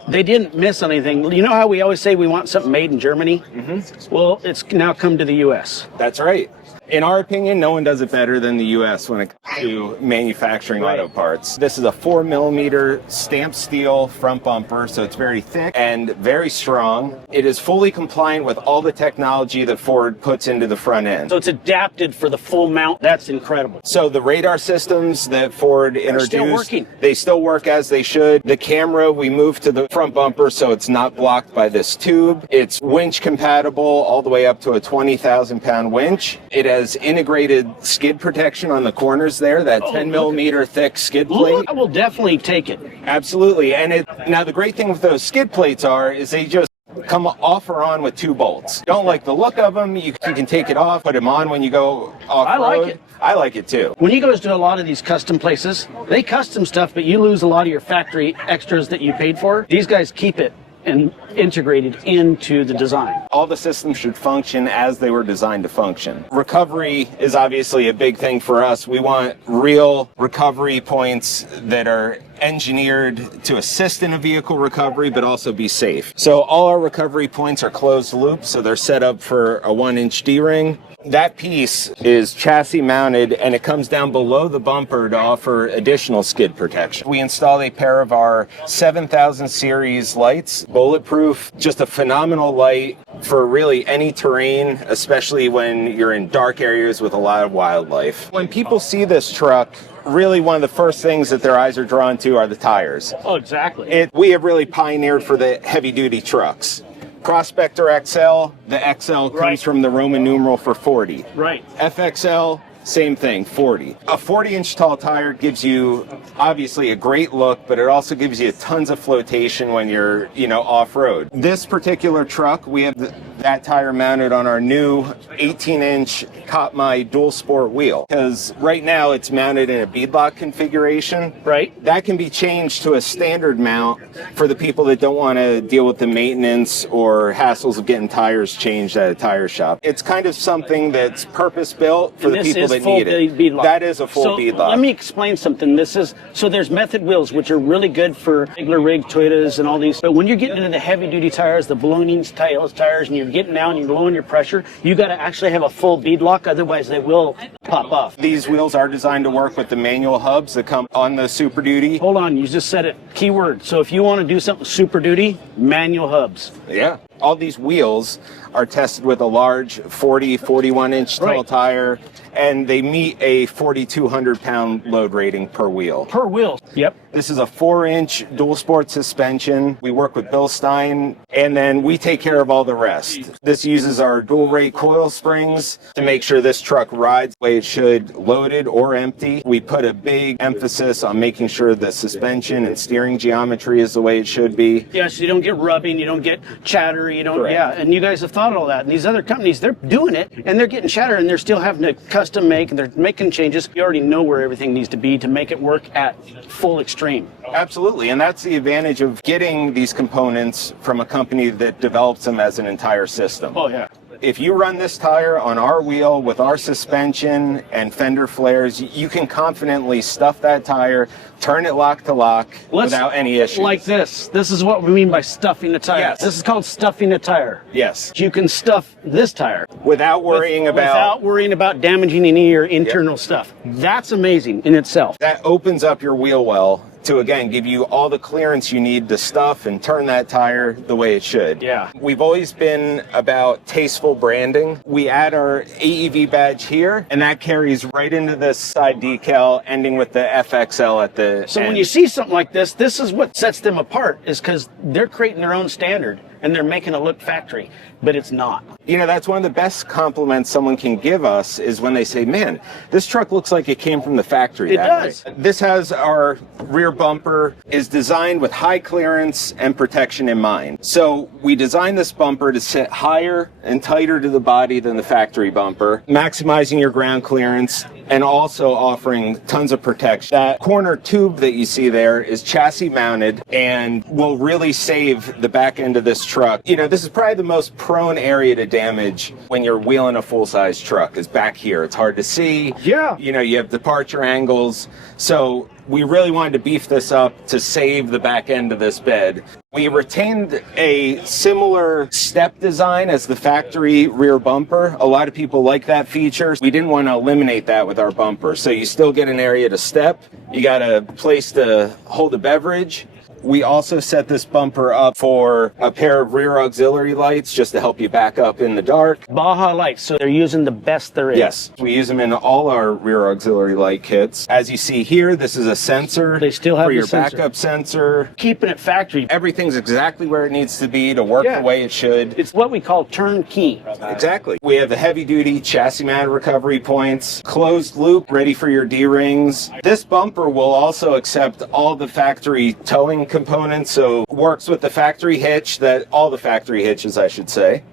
they didn't miss anything. You know how we always say we want something made in Germany? Mm-hmm. Well, it's now come to the U.S. That's right. In our opinion, no one does it better than the U.S. when it comes to manufacturing auto parts. This is a 4mm stamped steel front bumper, so it's very thick and very strong. It is fully compliant with all the technology that Ford puts into the front end. So it's adapted for the full mount. That's incredible. So the radar systems that Ford introduced, still working. They still work as they should. The camera, we moved to the front bumper so it's not blocked by this tube. It's winch compatible all the way up to a 20,000-pound winch. It has integrated skid protection on the corners there, that 10mm thick skid plate. I will definitely take it. Absolutely. And now the great thing with those skid plates is they just come off or on with 2 bolts. Don't like the look of them, you can take it off, put them on when you go off-road. I like it. I like it too. When you guys do a lot of these custom places, they custom stuff, but you lose a lot of your factory extras that you paid for. These guys keep it and integrated into the design. All the systems should function as they were designed to function. Recovery is obviously a big thing for us. We want real recovery points that are engineered to assist in a vehicle recovery, but also be safe. So all our recovery points are closed loop, so they're set up for a 1-inch D-ring. That piece is chassis mounted and it comes down below the bumper to offer additional skid protection. We installed a pair of our 7000 series lights, bulletproof, just a phenomenal light for really any terrain, especially when you're in dark areas with a lot of wildlife. When people see this truck, really one of the first things that their eyes are drawn to are the tires. Oh, exactly. We have really pioneered for the heavy duty trucks. Prospector XL, the XL comes from the Roman numeral for 40. Right. FXL, same thing, 40. A 40-inch tall tire gives you obviously a great look, but it also gives you tons of flotation when you're, off-road. This particular truck, we have that tire mounted on our new 18-inch Katmai dual sport wheel, because right now it's mounted in a beadlock configuration. Right. That can be changed to a standard mount for the people that don't want to deal with the maintenance or hassles of getting tires changed at a tire shop. It's kind of something that's purpose-built for the people that need it. Beadlock. That is a full beadlock. Let me explain something. So there's method wheels, which are really good for regular rig Toyotas and all these. But when you're getting into the heavy duty tires, the ballooning tires, and you're getting down, you're lowering your pressure, you got to actually have a full beadlock, otherwise they will pop off. These wheels are designed to work with the manual hubs that come on the Super Duty. Hold on, you just said it. Keyword. So if you want to do something Super Duty, manual hubs. Yeah. All these wheels are tested with a large 41-inch tall tire, and they meet a 4,200 pound load rating per wheel. Per wheel. Yep. This is a 4-inch dual sport suspension. We work with Bill Stein, and then we take care of all the rest. This uses our dual rate coil springs to make sure this truck rides the way it should, loaded or empty. We put a big emphasis on making sure the suspension and steering geometry is the way it should be. Yeah, so you don't get rubbing, you don't get chatter, you don't, and you guys have thought of all that. And these other companies, they're doing it, and they're getting chatter, and they're still having to custom make, and they're making changes. You already know where everything needs to be to make it work at full extreme. Absolutely, and that's the advantage of getting these components from a company that develops them as an entire system. Oh, yeah. If you run this tire on our wheel with our suspension and fender flares, you can confidently stuff that tire, turn it lock to lock without any issues. Like this. This is what we mean by stuffing the tire. Yes. This is called stuffing a tire. Yes. You can stuff this tire without worrying about damaging any of your internal stuff. That's amazing in itself. That opens up your wheel well to, again, give you all the clearance you need to stuff and turn that tire the way it should. Yeah. We've always been about tasteful branding. We add our AEV badge here, and that carries right into this side decal, ending with the FXL at the So end. when you see something like this is what sets them apart, is because they're creating their own standard, and they're making it look factory, but it's not. That's one of the best compliments someone can give us is when they say, man, this truck looks like it came from the factory. It does. This has our rear bumper, is designed with high clearance and protection in mind. So we designed this bumper to sit higher and tighter to the body than the factory bumper, maximizing your ground clearance and also offering tons of protection. That corner tube that you see there is chassis mounted and will really save the back end of this truck. This is probably the most prone area to damage when you're wheeling a full-size truck, is back here. It's hard to see. Yeah. You have departure angles. So we really wanted to beef this up to save the back end of this bed. We retained a similar step design as the factory rear bumper. A lot of people like that feature. We didn't want to eliminate that with our bumper. So you still get an area to step. You got a place to hold a beverage. We also set this bumper up for a pair of rear auxiliary lights just to help you back up in the dark. Baja lights, so they're using the best there is. Yes, we use them in all our rear auxiliary light kits. As you see here, this is a sensor. They still have for your sensor. backup sensor. Keeping it factory. Everything's exactly where it needs to be to work the way it should. It's what we call turnkey. Exactly. We have the heavy-duty chassis-mounted recovery points, closed loop, ready for your D-rings. This bumper will also accept all the factory towing components, so works with the factory hitch, all the factory hitches, I should say.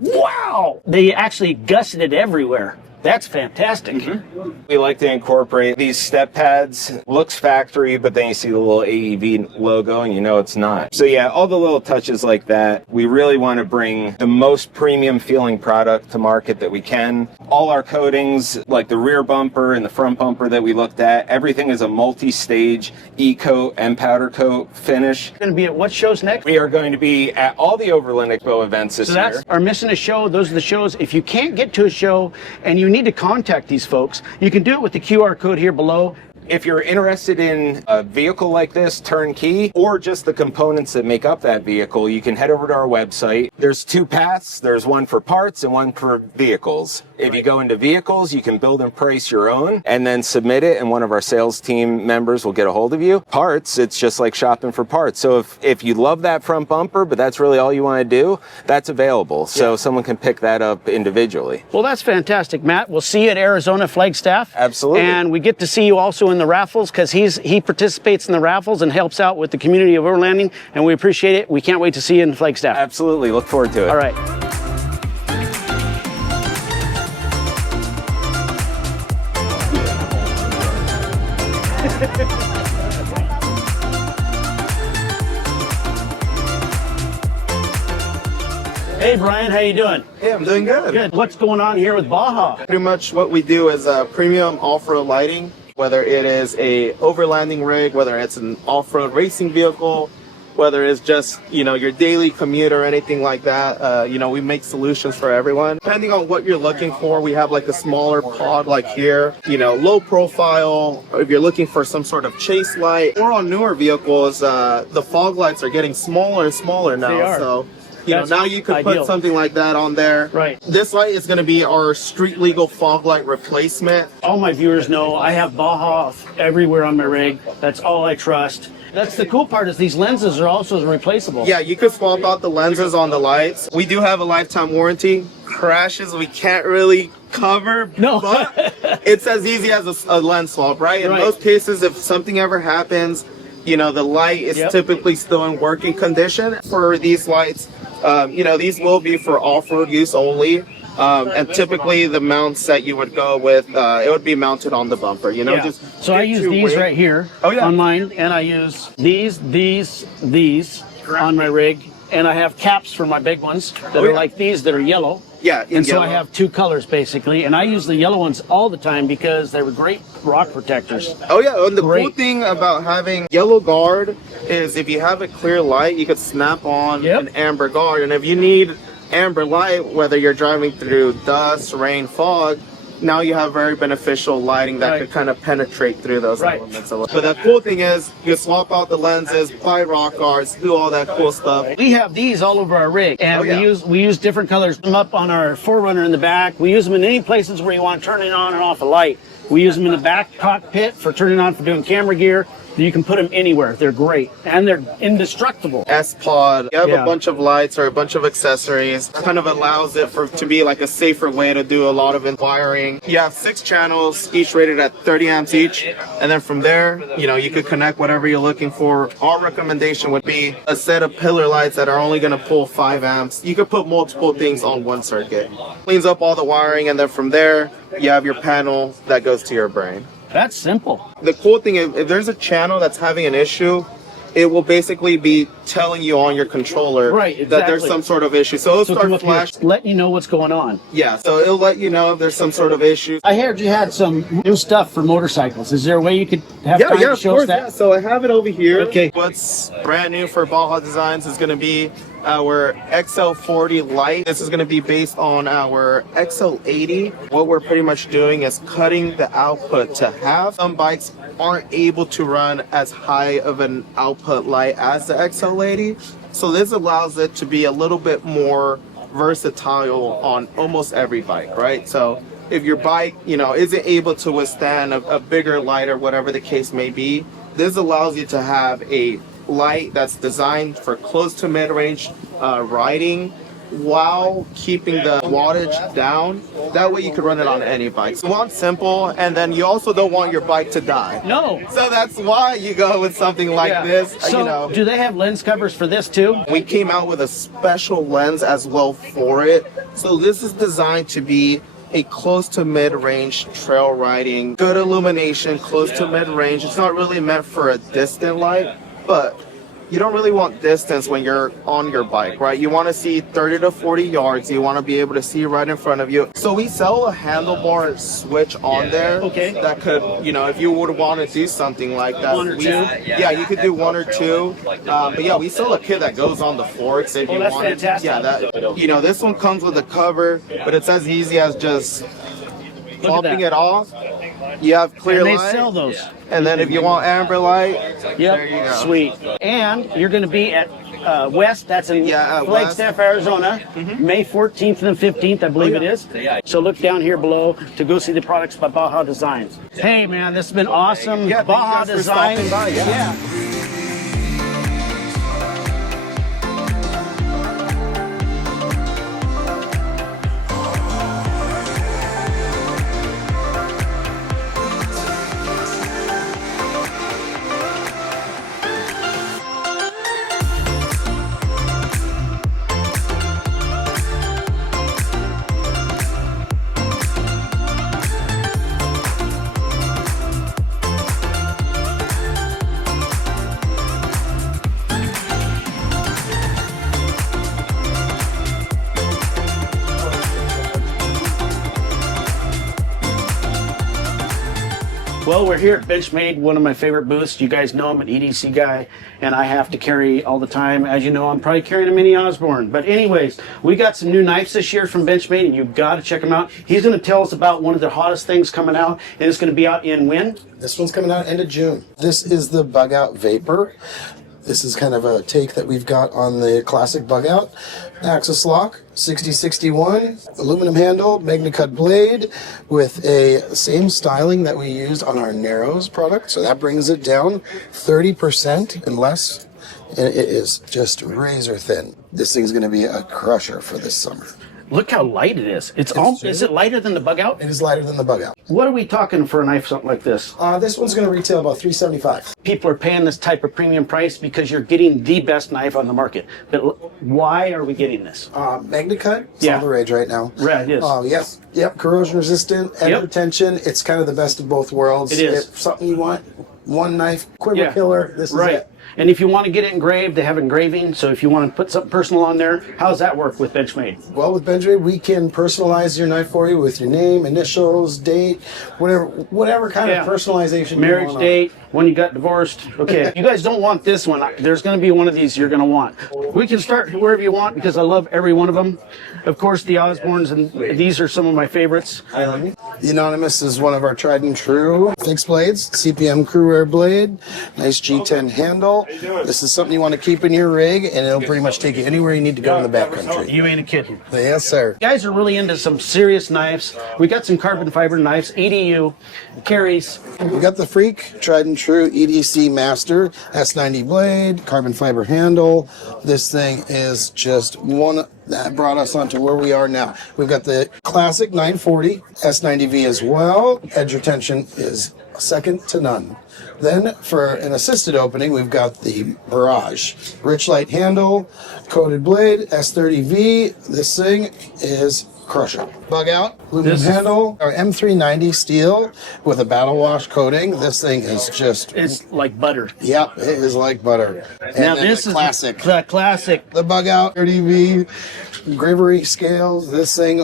Wow! They actually gusseted it everywhere. That's fantastic. Mm-hmm. We like to incorporate these step pads. Looks factory, but then you see the little AEV logo and you know it's not. So yeah, all the little touches like that. We really want to bring the most premium feeling product to market that we can. All our coatings, like the rear bumper and the front bumper that we looked at, everything is a multi-stage e-coat and powder coat finish. Going to be at what shows next? We are going to be at all the Overland Expo events this year. So are missing a show. Those are the shows. If you can't get to a show and you need to contact these folks, you can do it with the QR code here below. If you're interested in a vehicle like this, turnkey, or just the components that make up that vehicle, you can head over to our website. There's 2 paths. There's one for parts and one for vehicles. If you go into vehicles, you can build and price your own and then submit it, and one of our sales team members will get a hold of you. Parts, it's just like shopping for parts. So if you love that front bumper, but that's really all you want to do, that's available. So someone can pick that up individually. Well, that's fantastic, Matt. We'll see you at Arizona Flagstaff. Absolutely. And we get to see you also in the raffles, because he participates in the raffles and helps out with the community of Overlanding, and we appreciate it. We can't wait to see you in Flagstaff. Absolutely. Look forward to it. All right. Hey Brian, how you doing? Hey, I'm doing good. Good. What's going on here with Baja? Pretty much what we do is premium off-road lighting, whether it is a overlanding rig, whether it's an off-road racing vehicle, whether it's just, you know, your daily commute or anything like that. You know, we make solutions for everyone. Depending on what you're looking for, we have like a smaller pod like here, you know, low profile. If you're looking for some sort of chase light, or on newer vehicles, the fog lights are getting smaller and smaller now. They are. So, you know, now you could ideal. put something like that on there. Right. This light is going to be our street legal fog light replacement. All my viewers know I have Baja everywhere on my rig. That's all I trust. That's the cool part, is these lenses are also replaceable. Yeah, you could swap out the lenses on the lights. We do have a lifetime warranty. Crashes we can't really cover, no, but it's as easy as a lens swap, right? In most cases, if something ever happens, you know, the light is typically still in working condition. For these lights, you know, these will be for off-road use only. And typically the mounts that you would go with, it would be mounted on the bumper, you know. Just so I use these right here on mine, and I use these on my rig, and I have caps for my big ones that are like these that are yellow. Yeah, and so I have 2 colors basically, and I use the yellow ones all the time because they were great rock protectors. Oh yeah, and the cool thing about having yellow guard is if you have a clear light, you could snap on an amber guard, and if you need amber light, whether you're driving through dust, rain, fog, now you have very beneficial lighting that could kind of penetrate through those elements. But the cool thing is you swap out the lenses, buy rock guards, do all that cool stuff. We have these all over our rig, and we use different colors. Them up on our 4Runner in the back. We use them in any places where you want to turn it on and off a light. We use them in the back cockpit for turning on for doing camera gear. You can put them anywhere. They're great, and they're indestructible. S-Pod, you have a bunch of lights or a bunch of accessories. Kind of allows it to be like a safer way to do a lot of wiring. You have 6 channels, each rated at 30 amps each, and then from there, you know, you could connect whatever you're looking for. Our recommendation would be a set of pillar lights that are only going to pull 5 amps. You could put multiple things on one circuit. Cleans up all the wiring, and then from there, you have your panel that goes to your brain. That's simple. The cool thing is, if there's a channel that's having an issue, it will basically be telling you on your controller that there's some sort of issue. So it'll start flashing, letting you know what's going on. Yeah, so it'll let you know if there's some sort of issue. I heard you had some new stuff for motorcycles. Is there a way you could have time to show us that? Yeah, so I have it over here. Okay. What's brand new for Baja Designs is going to be our XL40 Lite. This is going to be based on our XL80. What we're pretty much doing is cutting the output to half. Some bikes aren't able to run as high of an output light as the XL80. So this allows it to be a little bit more versatile on almost every bike, right? So if your bike, you know, isn't able to withstand a bigger light or whatever the case may be, this allows you to have a light that's designed for close to mid-range riding while keeping the wattage down. That way you can run it on any bike. So you want simple, and then you also don't want your bike to die. No. So that's why you go with something like this. So you know, do they have lens covers for this too? we came out with a special lens as well for it. So this is designed to be a close to mid-range trail riding, good illumination, close to mid-range. It's not really meant for a distant light, but you don't really want distance when you're on your bike, right? You want to see 30 to 40 yards. You want to be able to see right in front of you. So we sell a handlebar switch on there that could, you know, if you would want to do something like that. 1 or 2? Yeah, you could do 1 or 2. But yeah, we sell a kit that goes on the forks if you that's want it. fantastic. Yeah, that, you know, this one comes with a cover, but it's as easy as just popping it off. You have clear And they light. sell those. And then if you want amber light, there you go. Sweet. And you're going to be at West, that's in Flagstaff, Arizona, May 14th and 15th, I believe it is. So look down here below to go see the products by Baja Designs. Hey man, this has been awesome. Yeah, Baja thank you guys for stopping Designs. by, Yeah. Well, we're here at Benchmade, one of my favorite booths. You guys know I'm an EDC guy, and I have to carry all the time. As you know, I'm probably carrying a mini Osborne. But anyways, we got some new knives this year from Benchmade, and you've got to check them out. He's going to tell us about one of the hottest things coming out, and it's going to be out in when? This one's coming out end of June. This is the Bug Out Vapor. This is kind of a take that we've got on the classic Bug Out. Axis lock, 6061, aluminum handle, MagnaCut blade with a same styling that we used on our Narrows product. So that brings it down 30% and less. And it is just razor thin. This thing's going to be a crusher for this summer. Look how light it is. Is it lighter than the Bug Out? It is lighter than the Bug Out. What are we talking for a knife something like this? This one's going to retail about $375. People are paying this type of premium price because you're getting the best knife on the market. But why are we getting this? MagnaCut, it's all the rage right now. Right, it is. Yep, corrosion resistant, and retention. It's kind of the best of both worlds. It is. If something you want, one knife, quiver killer, this is it. And if you want to get it engraved, they have engraving. So if you want to put something personal on there, how does that work with Benchmade? Well, with Benchmade, we can personalize your knife for you with your name, initials, date, whatever kind of personalization Marriage you want. date, when you got divorced. Okay, you guys don't want this one. There's going to be one of these you're going to want. We can start wherever you want because I love every one of them. Of course, the Osbornes, and these are some of my favorites. The Anonymous is one of our tried and true fixed blades, CPM crew air blade, nice G10 handle. This is something you want to keep in your rig, and it'll pretty much take you anywhere you need to go in the backcountry. You ain't a kidding. Yes, sir. You guys are really into some serious knives. We got some carbon fiber knives, EDU, carries. We got the Freak, tried and true EDC Master, S90 blade, carbon fiber handle. This thing is just one that brought us onto where we are now. We've got the classic 940 S90V as well. Edge retention is second to none. Then for an assisted opening, we've got the Barrage. Rich light handle, coated blade, S30V. This thing is crusher. Bug Out, aluminum handle, our M390 steel with a battle wash coating. This thing is just... It's like butter. Yep, it is like butter. And now this is classic. The classic. The Bug Out 30V, Gravery scales. This thing,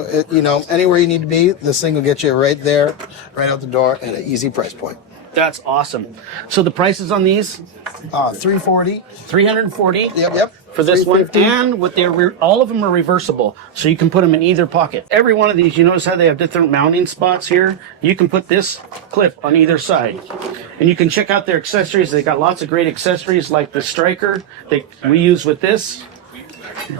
anywhere you need to be, this thing will get you right there, right out the door at an easy price point. That's awesome. So the prices on these? $340. $340. Yep. For this one, and with their all of them are reversible, so you can put them in either pocket. Every one of these, you notice how they have different mounting spots here? You can put this clip on either side. And you can check out their accessories. They got lots of great accessories like the striker that we use with this.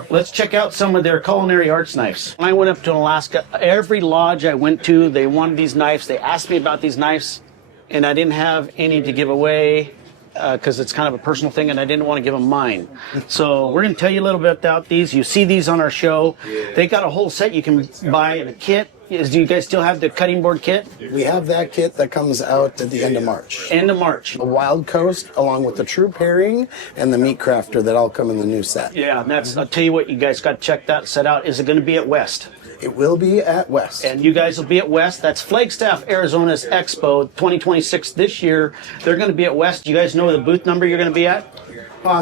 Let's check out some of their culinary arts knives. When I went up to Alaska, every lodge I went to, they wanted these knives. They asked me about these knives, and I didn't have any to give away because it's kind of a personal thing, and I didn't want to give them mine. So we're going to tell you a little bit about these. You see these on our show. They got a whole set you can buy in a kit. Do you guys still have the cutting board kit? We have that kit that comes out at the end of March. End of March. The Wild Coast, along with the True Pairing and the Meat Crafter that all come in the new set. Yeah, and that's, I'll tell you what, you guys got to check that set out. Is it going to be at West? It will be at West. And you guys will be at West. That's Flagstaff, Arizona's Expo 2026 this year. They're going to be at West. You guys know the booth number you're going to be at?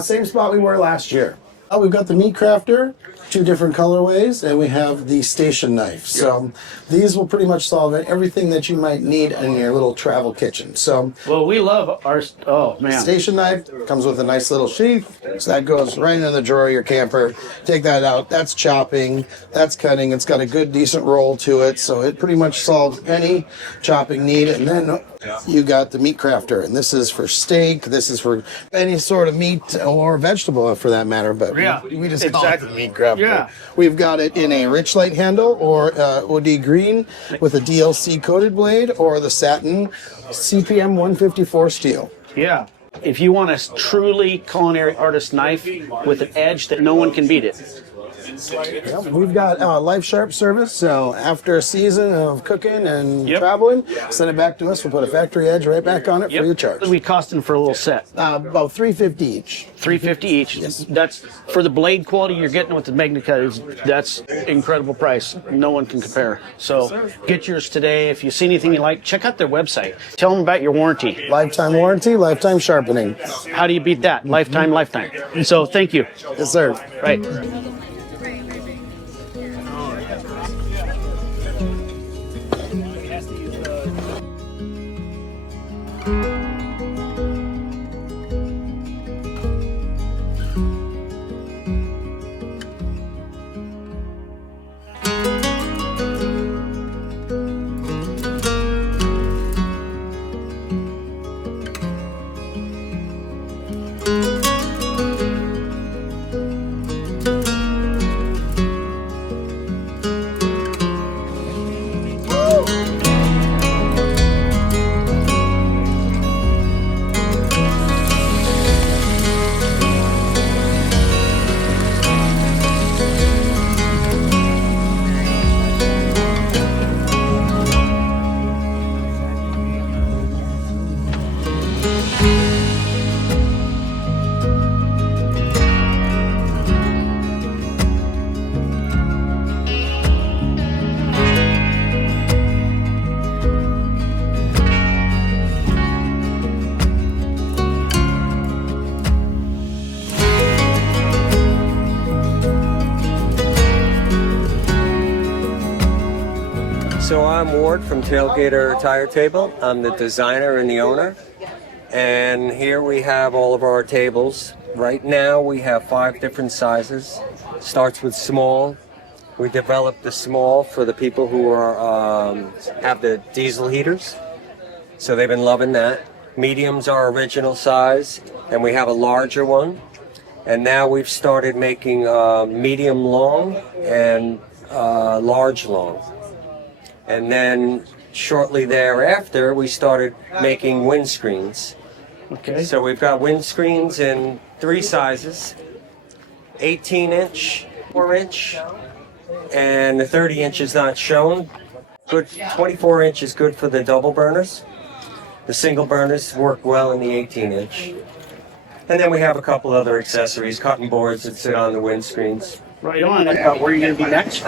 Same spot we were last year. We've got the meat crafter, 2 different colorways, and we have the station knife. So these will pretty much solve everything that you might need in your little travel kitchen. So well, we love our, oh man. Station knife comes with a nice little sheath. So that goes right in the drawer of your camper. Take that out. That's chopping. That's cutting. It's got a good, decent roll to it. So it pretty much solves any chopping need. And then you got the meat crafter. And this is for steak. This is for any sort of meat or vegetable for that matter. But we just call it the meat crafter. Yeah. We've got it in a rich light handle or OD green with a DLC coated blade or the satin CPM 154 steel. Yeah. If you want a truly culinary artist knife with an edge that no one can beat it. Yep, we've got Life Sharp service, so after a season of cooking and traveling, send it back to us. We'll put a factory edge right back on it for your charge. What are we costing for a little set? About $350 each. $350 each. Yes. That's for the blade quality you're getting with the MagnaCut. That's incredible price. No one can compare. So get yours today. If you see anything you like, check out their website. Tell them about your warranty. Lifetime warranty, lifetime sharpening. How do you beat that? Lifetime. So thank you. Yes, sir. Right. So I'm Ward from Tailgater Tire Table. I'm the designer and the owner. And here we have all of our tables. Right now we have 5 different sizes. Starts with small. We developed the small for the people who are have the diesel heaters. So they've been loving that. Mediums are original size, and we have a larger one. And now we've started making medium long and large long. And then shortly thereafter, we started making windscreens. Okay. So we've got windscreens in 3 sizes, 18-inch, 4-inch, and the 30-inch is not shown. Good, 24-inch is good for the double burners. The single burners work well in the 18-inch. And then we have a couple other accessories, cutting boards that sit on the windscreens. Right on. Where are you going to be next?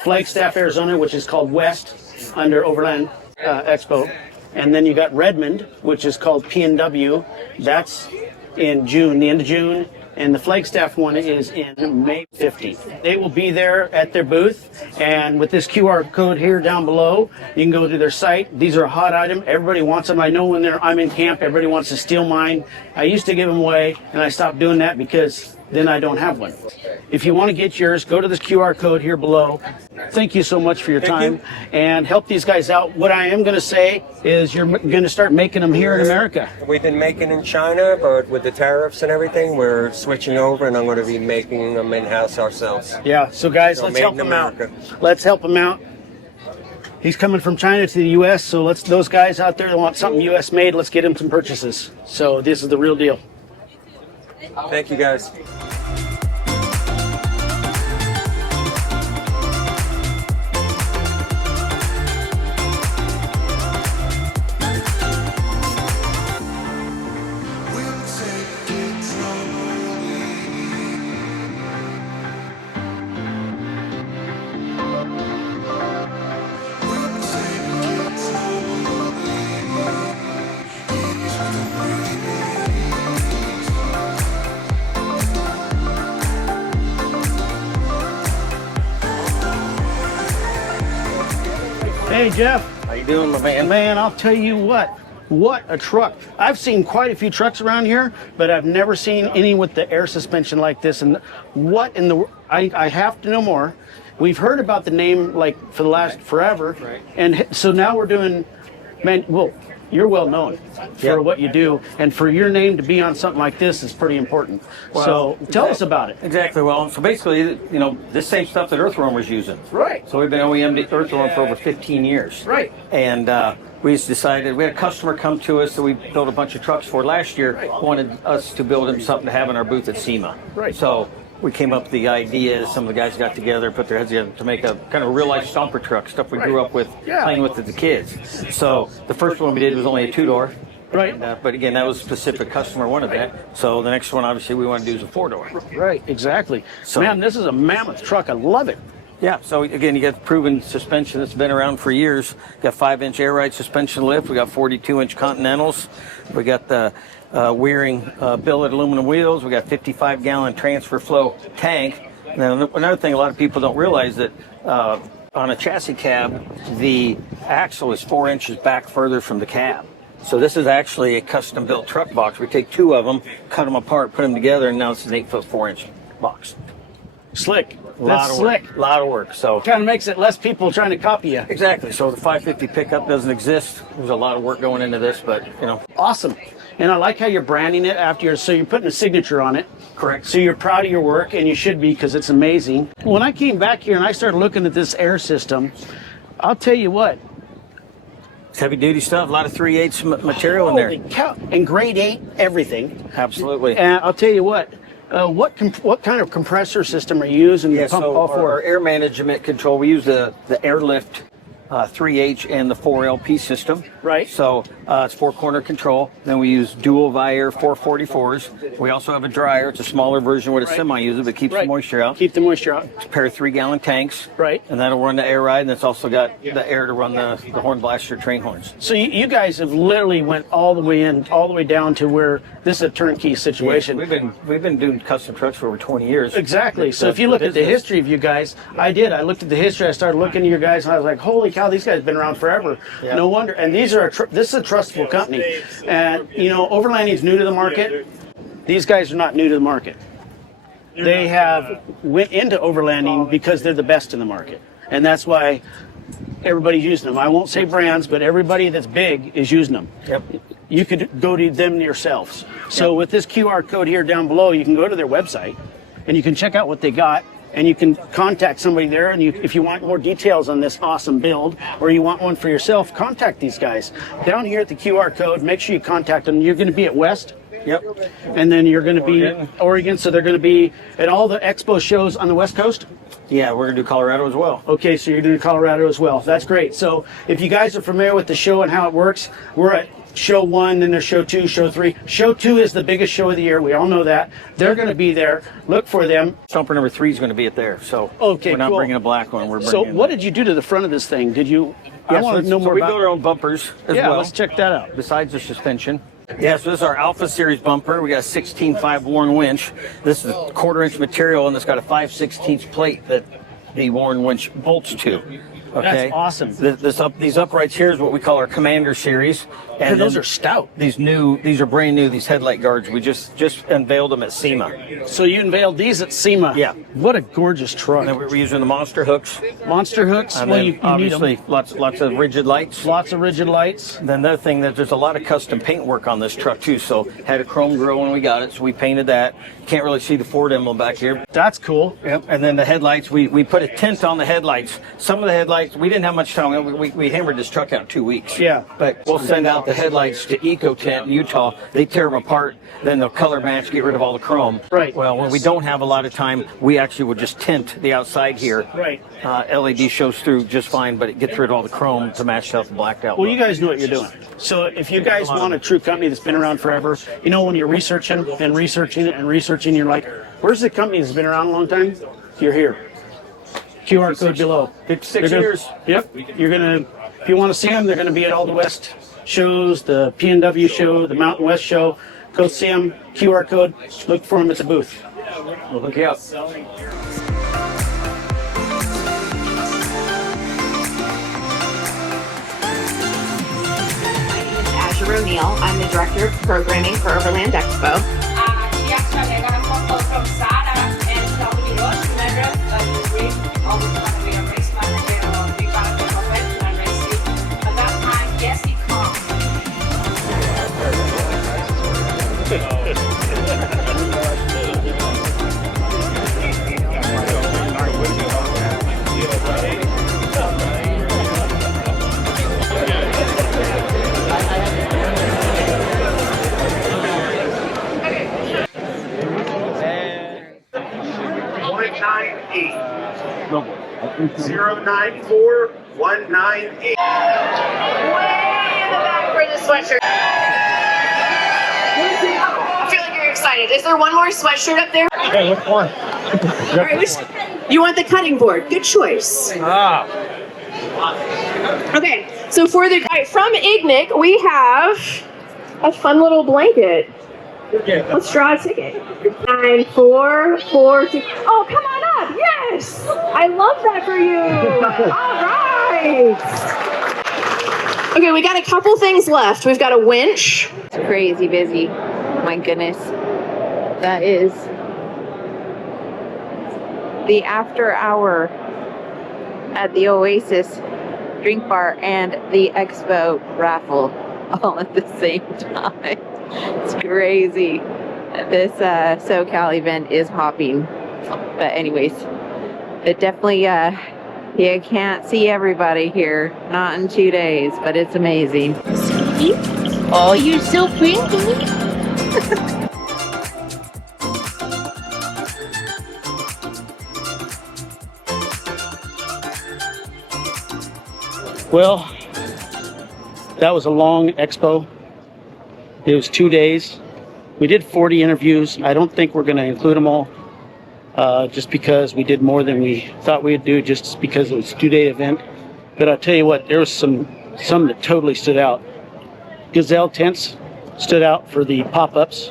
Flagstaff, Arizona, which is called West under Overland Expo. And then you got Redmond, which is called PNW. That's in June, the end of June. And the Flagstaff one is in May 15th. They will be there at their booth. And with this QR code here down below, you can go to their site. These are a hot item. Everybody wants them. I know when I'm in camp, everybody wants to steal mine. I used to give them away, and I stopped doing that because then I don't have one. If you want to get yours, go to this QR code here below. Thank you so much for your time and help these guys out. What I am going to say is you're going to start making them here in America. We've been making in China, but with the tariffs and everything, we're switching over, and I'm going to be making them in-house ourselves. Yeah, so guys, let's help them out. Let's help them out. He's coming from China to the U.S., so let's those guys out there that want something U.S. made, let's get them some purchases. So this is the real deal. Thank you, guys. Hey, Jeff. How you doing, my man? Man, I'll tell you what a truck. I've seen quite a few trucks around here, but I've never seen any with the air suspension like this. And what in the, I have to know more. We've heard about the name like for the last forever. Right. And so now we're doing, man, well, you're well known for what you do, and for your name to be on something like this is pretty important. Well, so tell us about it. Exactly. Well, so basically, you know, this same stuff that Earthworm was using. Right. So we've been OEM to Earthworm for over 15 years. Right. And we just decided, we had a customer come to us that we built a bunch of trucks for last year, wanted us to build him something to have in our booth at SEMA. Right. So we came up with the idea, some of the guys got together, put their heads together to make a kind of real life Stomper truck, stuff we grew up with, playing with as a kids. So the first one we did was only a 2-door. Right. But again, that was a specific customer wanted that. So the next one, obviously, we want to do is a 4-door. Right, exactly. So, man, this is a mammoth truck. I love it. Yeah, so again, you got proven suspension that's been around for years. Got 5-inch air ride suspension lift. We got 42-inch Continentals. We got the Wearing billet aluminum wheels. We got 55-gallon transfer flow tank. Now, another thing a lot of people don't realize that on a chassis cab, the axle is 4 inches back further from the cab. So this is actually a custom-built truck box. We take 2 of them, cut them apart, put them together, and now it's an 8-foot 4-inch box. Slick. That's slick. A lot of work. So kind of makes it less people trying to copy you. Exactly. So the 550 pickup doesn't exist. There's a lot of work going into this, but you know. Awesome. And I like how you're branding it after so you're putting a signature on it. Correct. So you're proud of your work, and you should be because it's amazing. When I came back here and I started looking at this air system, I'll tell you what. It's heavy duty stuff, a lot of 3/8 material in there. Holy cow. And grade 8 everything. Absolutely. And I'll tell you what. What kind of compressor system are you using to pump all four? Our air management control, we use the airlift 3H and the 4LP system. Right. So it's 4-corner control. Then we use dual Vier 444s. We also have a dryer. It's a smaller version of what a semi uses, but keeps the moisture out. Keep the moisture out. It's a pair of 3-gallon tanks. Right. And that'll run the air ride, and it's also got the air to run the horn blaster train horns. So you guys have literally went all the way in, all the way down to where this is a turnkey situation. Yeah, we've been doing custom trucks for over 20 years. Exactly. So if you look at the history of you guys, I looked at the history. I started looking at you guys, and I was like, holy cow, these guys have been around forever. Yeah. No wonder. And these are this is a trustable company. And you know, Overlanding is new to the market. These guys are not new to the market. They have went into Overlanding because they're the best in the market, and that's why everybody's using them. I won't say brands, but everybody that's big is using them. Yep. You could go to them yourselves. So with this QR code here down below, you can go to their website and you can check out what they got, and you can contact somebody there. And if you want more details on this awesome build, or you want one for yourself, contact these guys. Down here at the QR code, make sure you contact them. You're going to be at West. Yep. And then you're going to be Oregon, so they're going to be at all the expo shows on the West Coast? Yeah, we're going to do Colorado as well. Okay, so you're doing Colorado as well. That's great. So if you guys are familiar with the show and how it works, we're at show 1, then there's show 2, show 3. Show 2 is the biggest show of the year. We all know that. They're going to be there. Look for them. Stomper number 3 is going to be at there. So okay, we're not cool. bringing a black one. We're bringing. So what did you do to the front of this thing? Did you? I want to know more we about. build our own bumpers as well. Let's check that out. Besides the suspension. Yeah, so this is our Alpha Series bumper. We got a 16.5 Warn winch. This is a 1/4-inch material, and it's got a 5/16 plate that the Warn winch bolts to. Okay. That's awesome. These uprights here is what we call our Commander Series. And those are stout. These are brand new, these headlight guards. We just unveiled them at SEMA. So you unveiled these at SEMA? Yeah. What a gorgeous truck. And then we're using the monster hooks. Monster hooks? And well, then you obviously need them. lots of rigid lights. Lots of rigid lights. Then the other thing, that there's a lot of custom paint work on this truck too. So had a chrome grill when we got it, so we painted that. Can't really see the Ford emblem back here. That's cool. Yep. And then the headlights, we put a tint on the headlights. Some of the headlights, we didn't have much time. We hammered this truck out 2 weeks. Yeah. But we'll send out the headlights to Eco Tint in Utah. They tear them apart, then they'll color match, get rid of all the chrome. Right. Well, when we don't have a lot of time, we actually will just tint the outside here. Right. LED shows through just fine, but it gets rid of all the chrome to match out the blacked out. Well, you guys know what you're doing. So if you guys want a true company that's been around forever, you know, when you're researching and researching it and researching, you're like, where's the company that's been around a long time? You're here. QR code below. 6 years. Yep. You're going to, if you want to see them, they're going to be at all the West shows, the P&W show, the Mountain West show. Go see them. QR code. Look for them at the booth. We'll hook you up. O'Neill. I'm the Director of Programming for Overland Expo. No. 094198. Way in the back for the sweatshirt. I feel like you're excited. Is there one more sweatshirt up there? Okay, which one? All right, you want the cutting board. Good choice. Okay, so for the from Ignic, we have a fun little blanket. Let's draw a ticket. 9442. Oh, come on up. Yes. I love that for you. All right. Okay, we got a couple things left. We've got a winch. It's crazy busy. My goodness. That is the after hour at the Oasis drink bar and the Expo raffle all at the same time. It's crazy. This SoCal event is hopping. But anyways, it definitely, you can't see everybody here. Not in 2 days, but it's amazing. See? Oh, you're so pretty. Well, that was a long expo. It was 2 days. We did 40 interviews. I don't think we're going to include them all, just because we did more than we thought we'd do, just because it was a 2-day event. But I'll tell you what, there was some that totally stood out. Gazelle tents stood out for the pop-ups,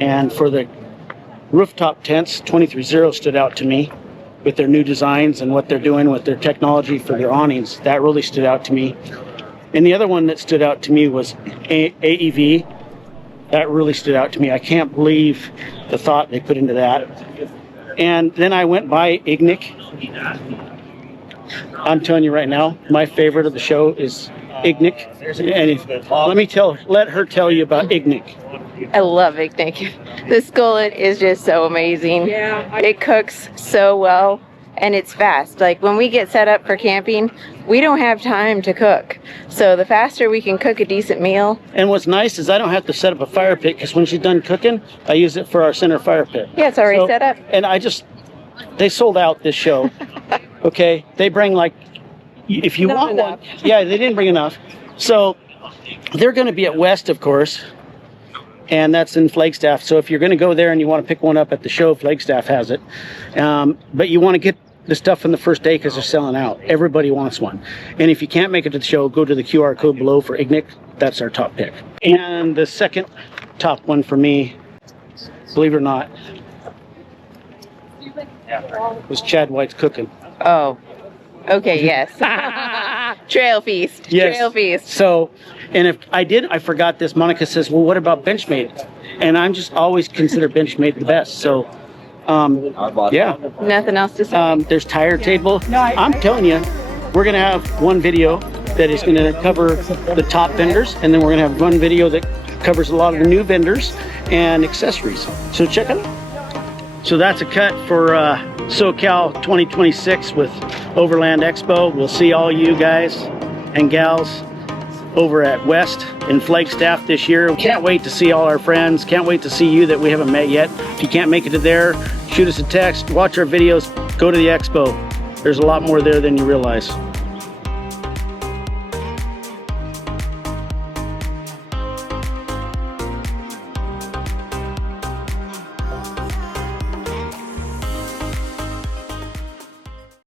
and for the rooftop tents, 230 stood out to me with their new designs and what they're doing with their technology for their awnings. That really stood out to me. And the other one that stood out to me was AEV. That really stood out to me. I can't believe the thought they put into that. And then I went by Ignic. I'm telling you right now, my favorite of the show is Ignic. And let her tell you about Ignic. I love Ignic. The skillet is just so amazing. Yeah. It cooks so well and it's fast. Like when we get set up for camping, we don't have time to cook. So the faster we can cook a decent meal. And what's nice is I don't have to set up a fire pit, because when she's done cooking, I use it for our center fire pit. Yeah, it's already set up. And they sold out this show. Okay, they bring like, if you want one. Yeah, they didn't bring enough. So they're going to be at West, of course, and that's in Flagstaff. So if you're going to go there and you want to pick one up at the show, Flagstaff has it. But you want to get the stuff on the first day because they're selling out. Everybody wants one. And if you can't make it to the show, go to the QR code below for Ignic. That's our top pick. And the second top one for me, believe it or not, was Chad White's cooking. Oh, okay, yes. Trail Feast. Yes. Trail Feast. So, and if I forgot this, Monica says, well, what about Benchmade? And I'm just always consider Benchmade the best. So, yeah. Nothing else to say. There's Tire Table. I'm telling you, we're going to have one video that is going to cover the top vendors, and then we're going to have one video that covers a lot of the new vendors and accessories. So check it out. So that's a cut for SoCal 2026 with Overland Expo. We'll see all you guys and gals over at West in Flagstaff this year. Can't wait to see all our friends. Can't wait to see you that we haven't met yet. If you can't make it to there, shoot us a text, watch our videos, go to the expo. There's a lot more there than you realize.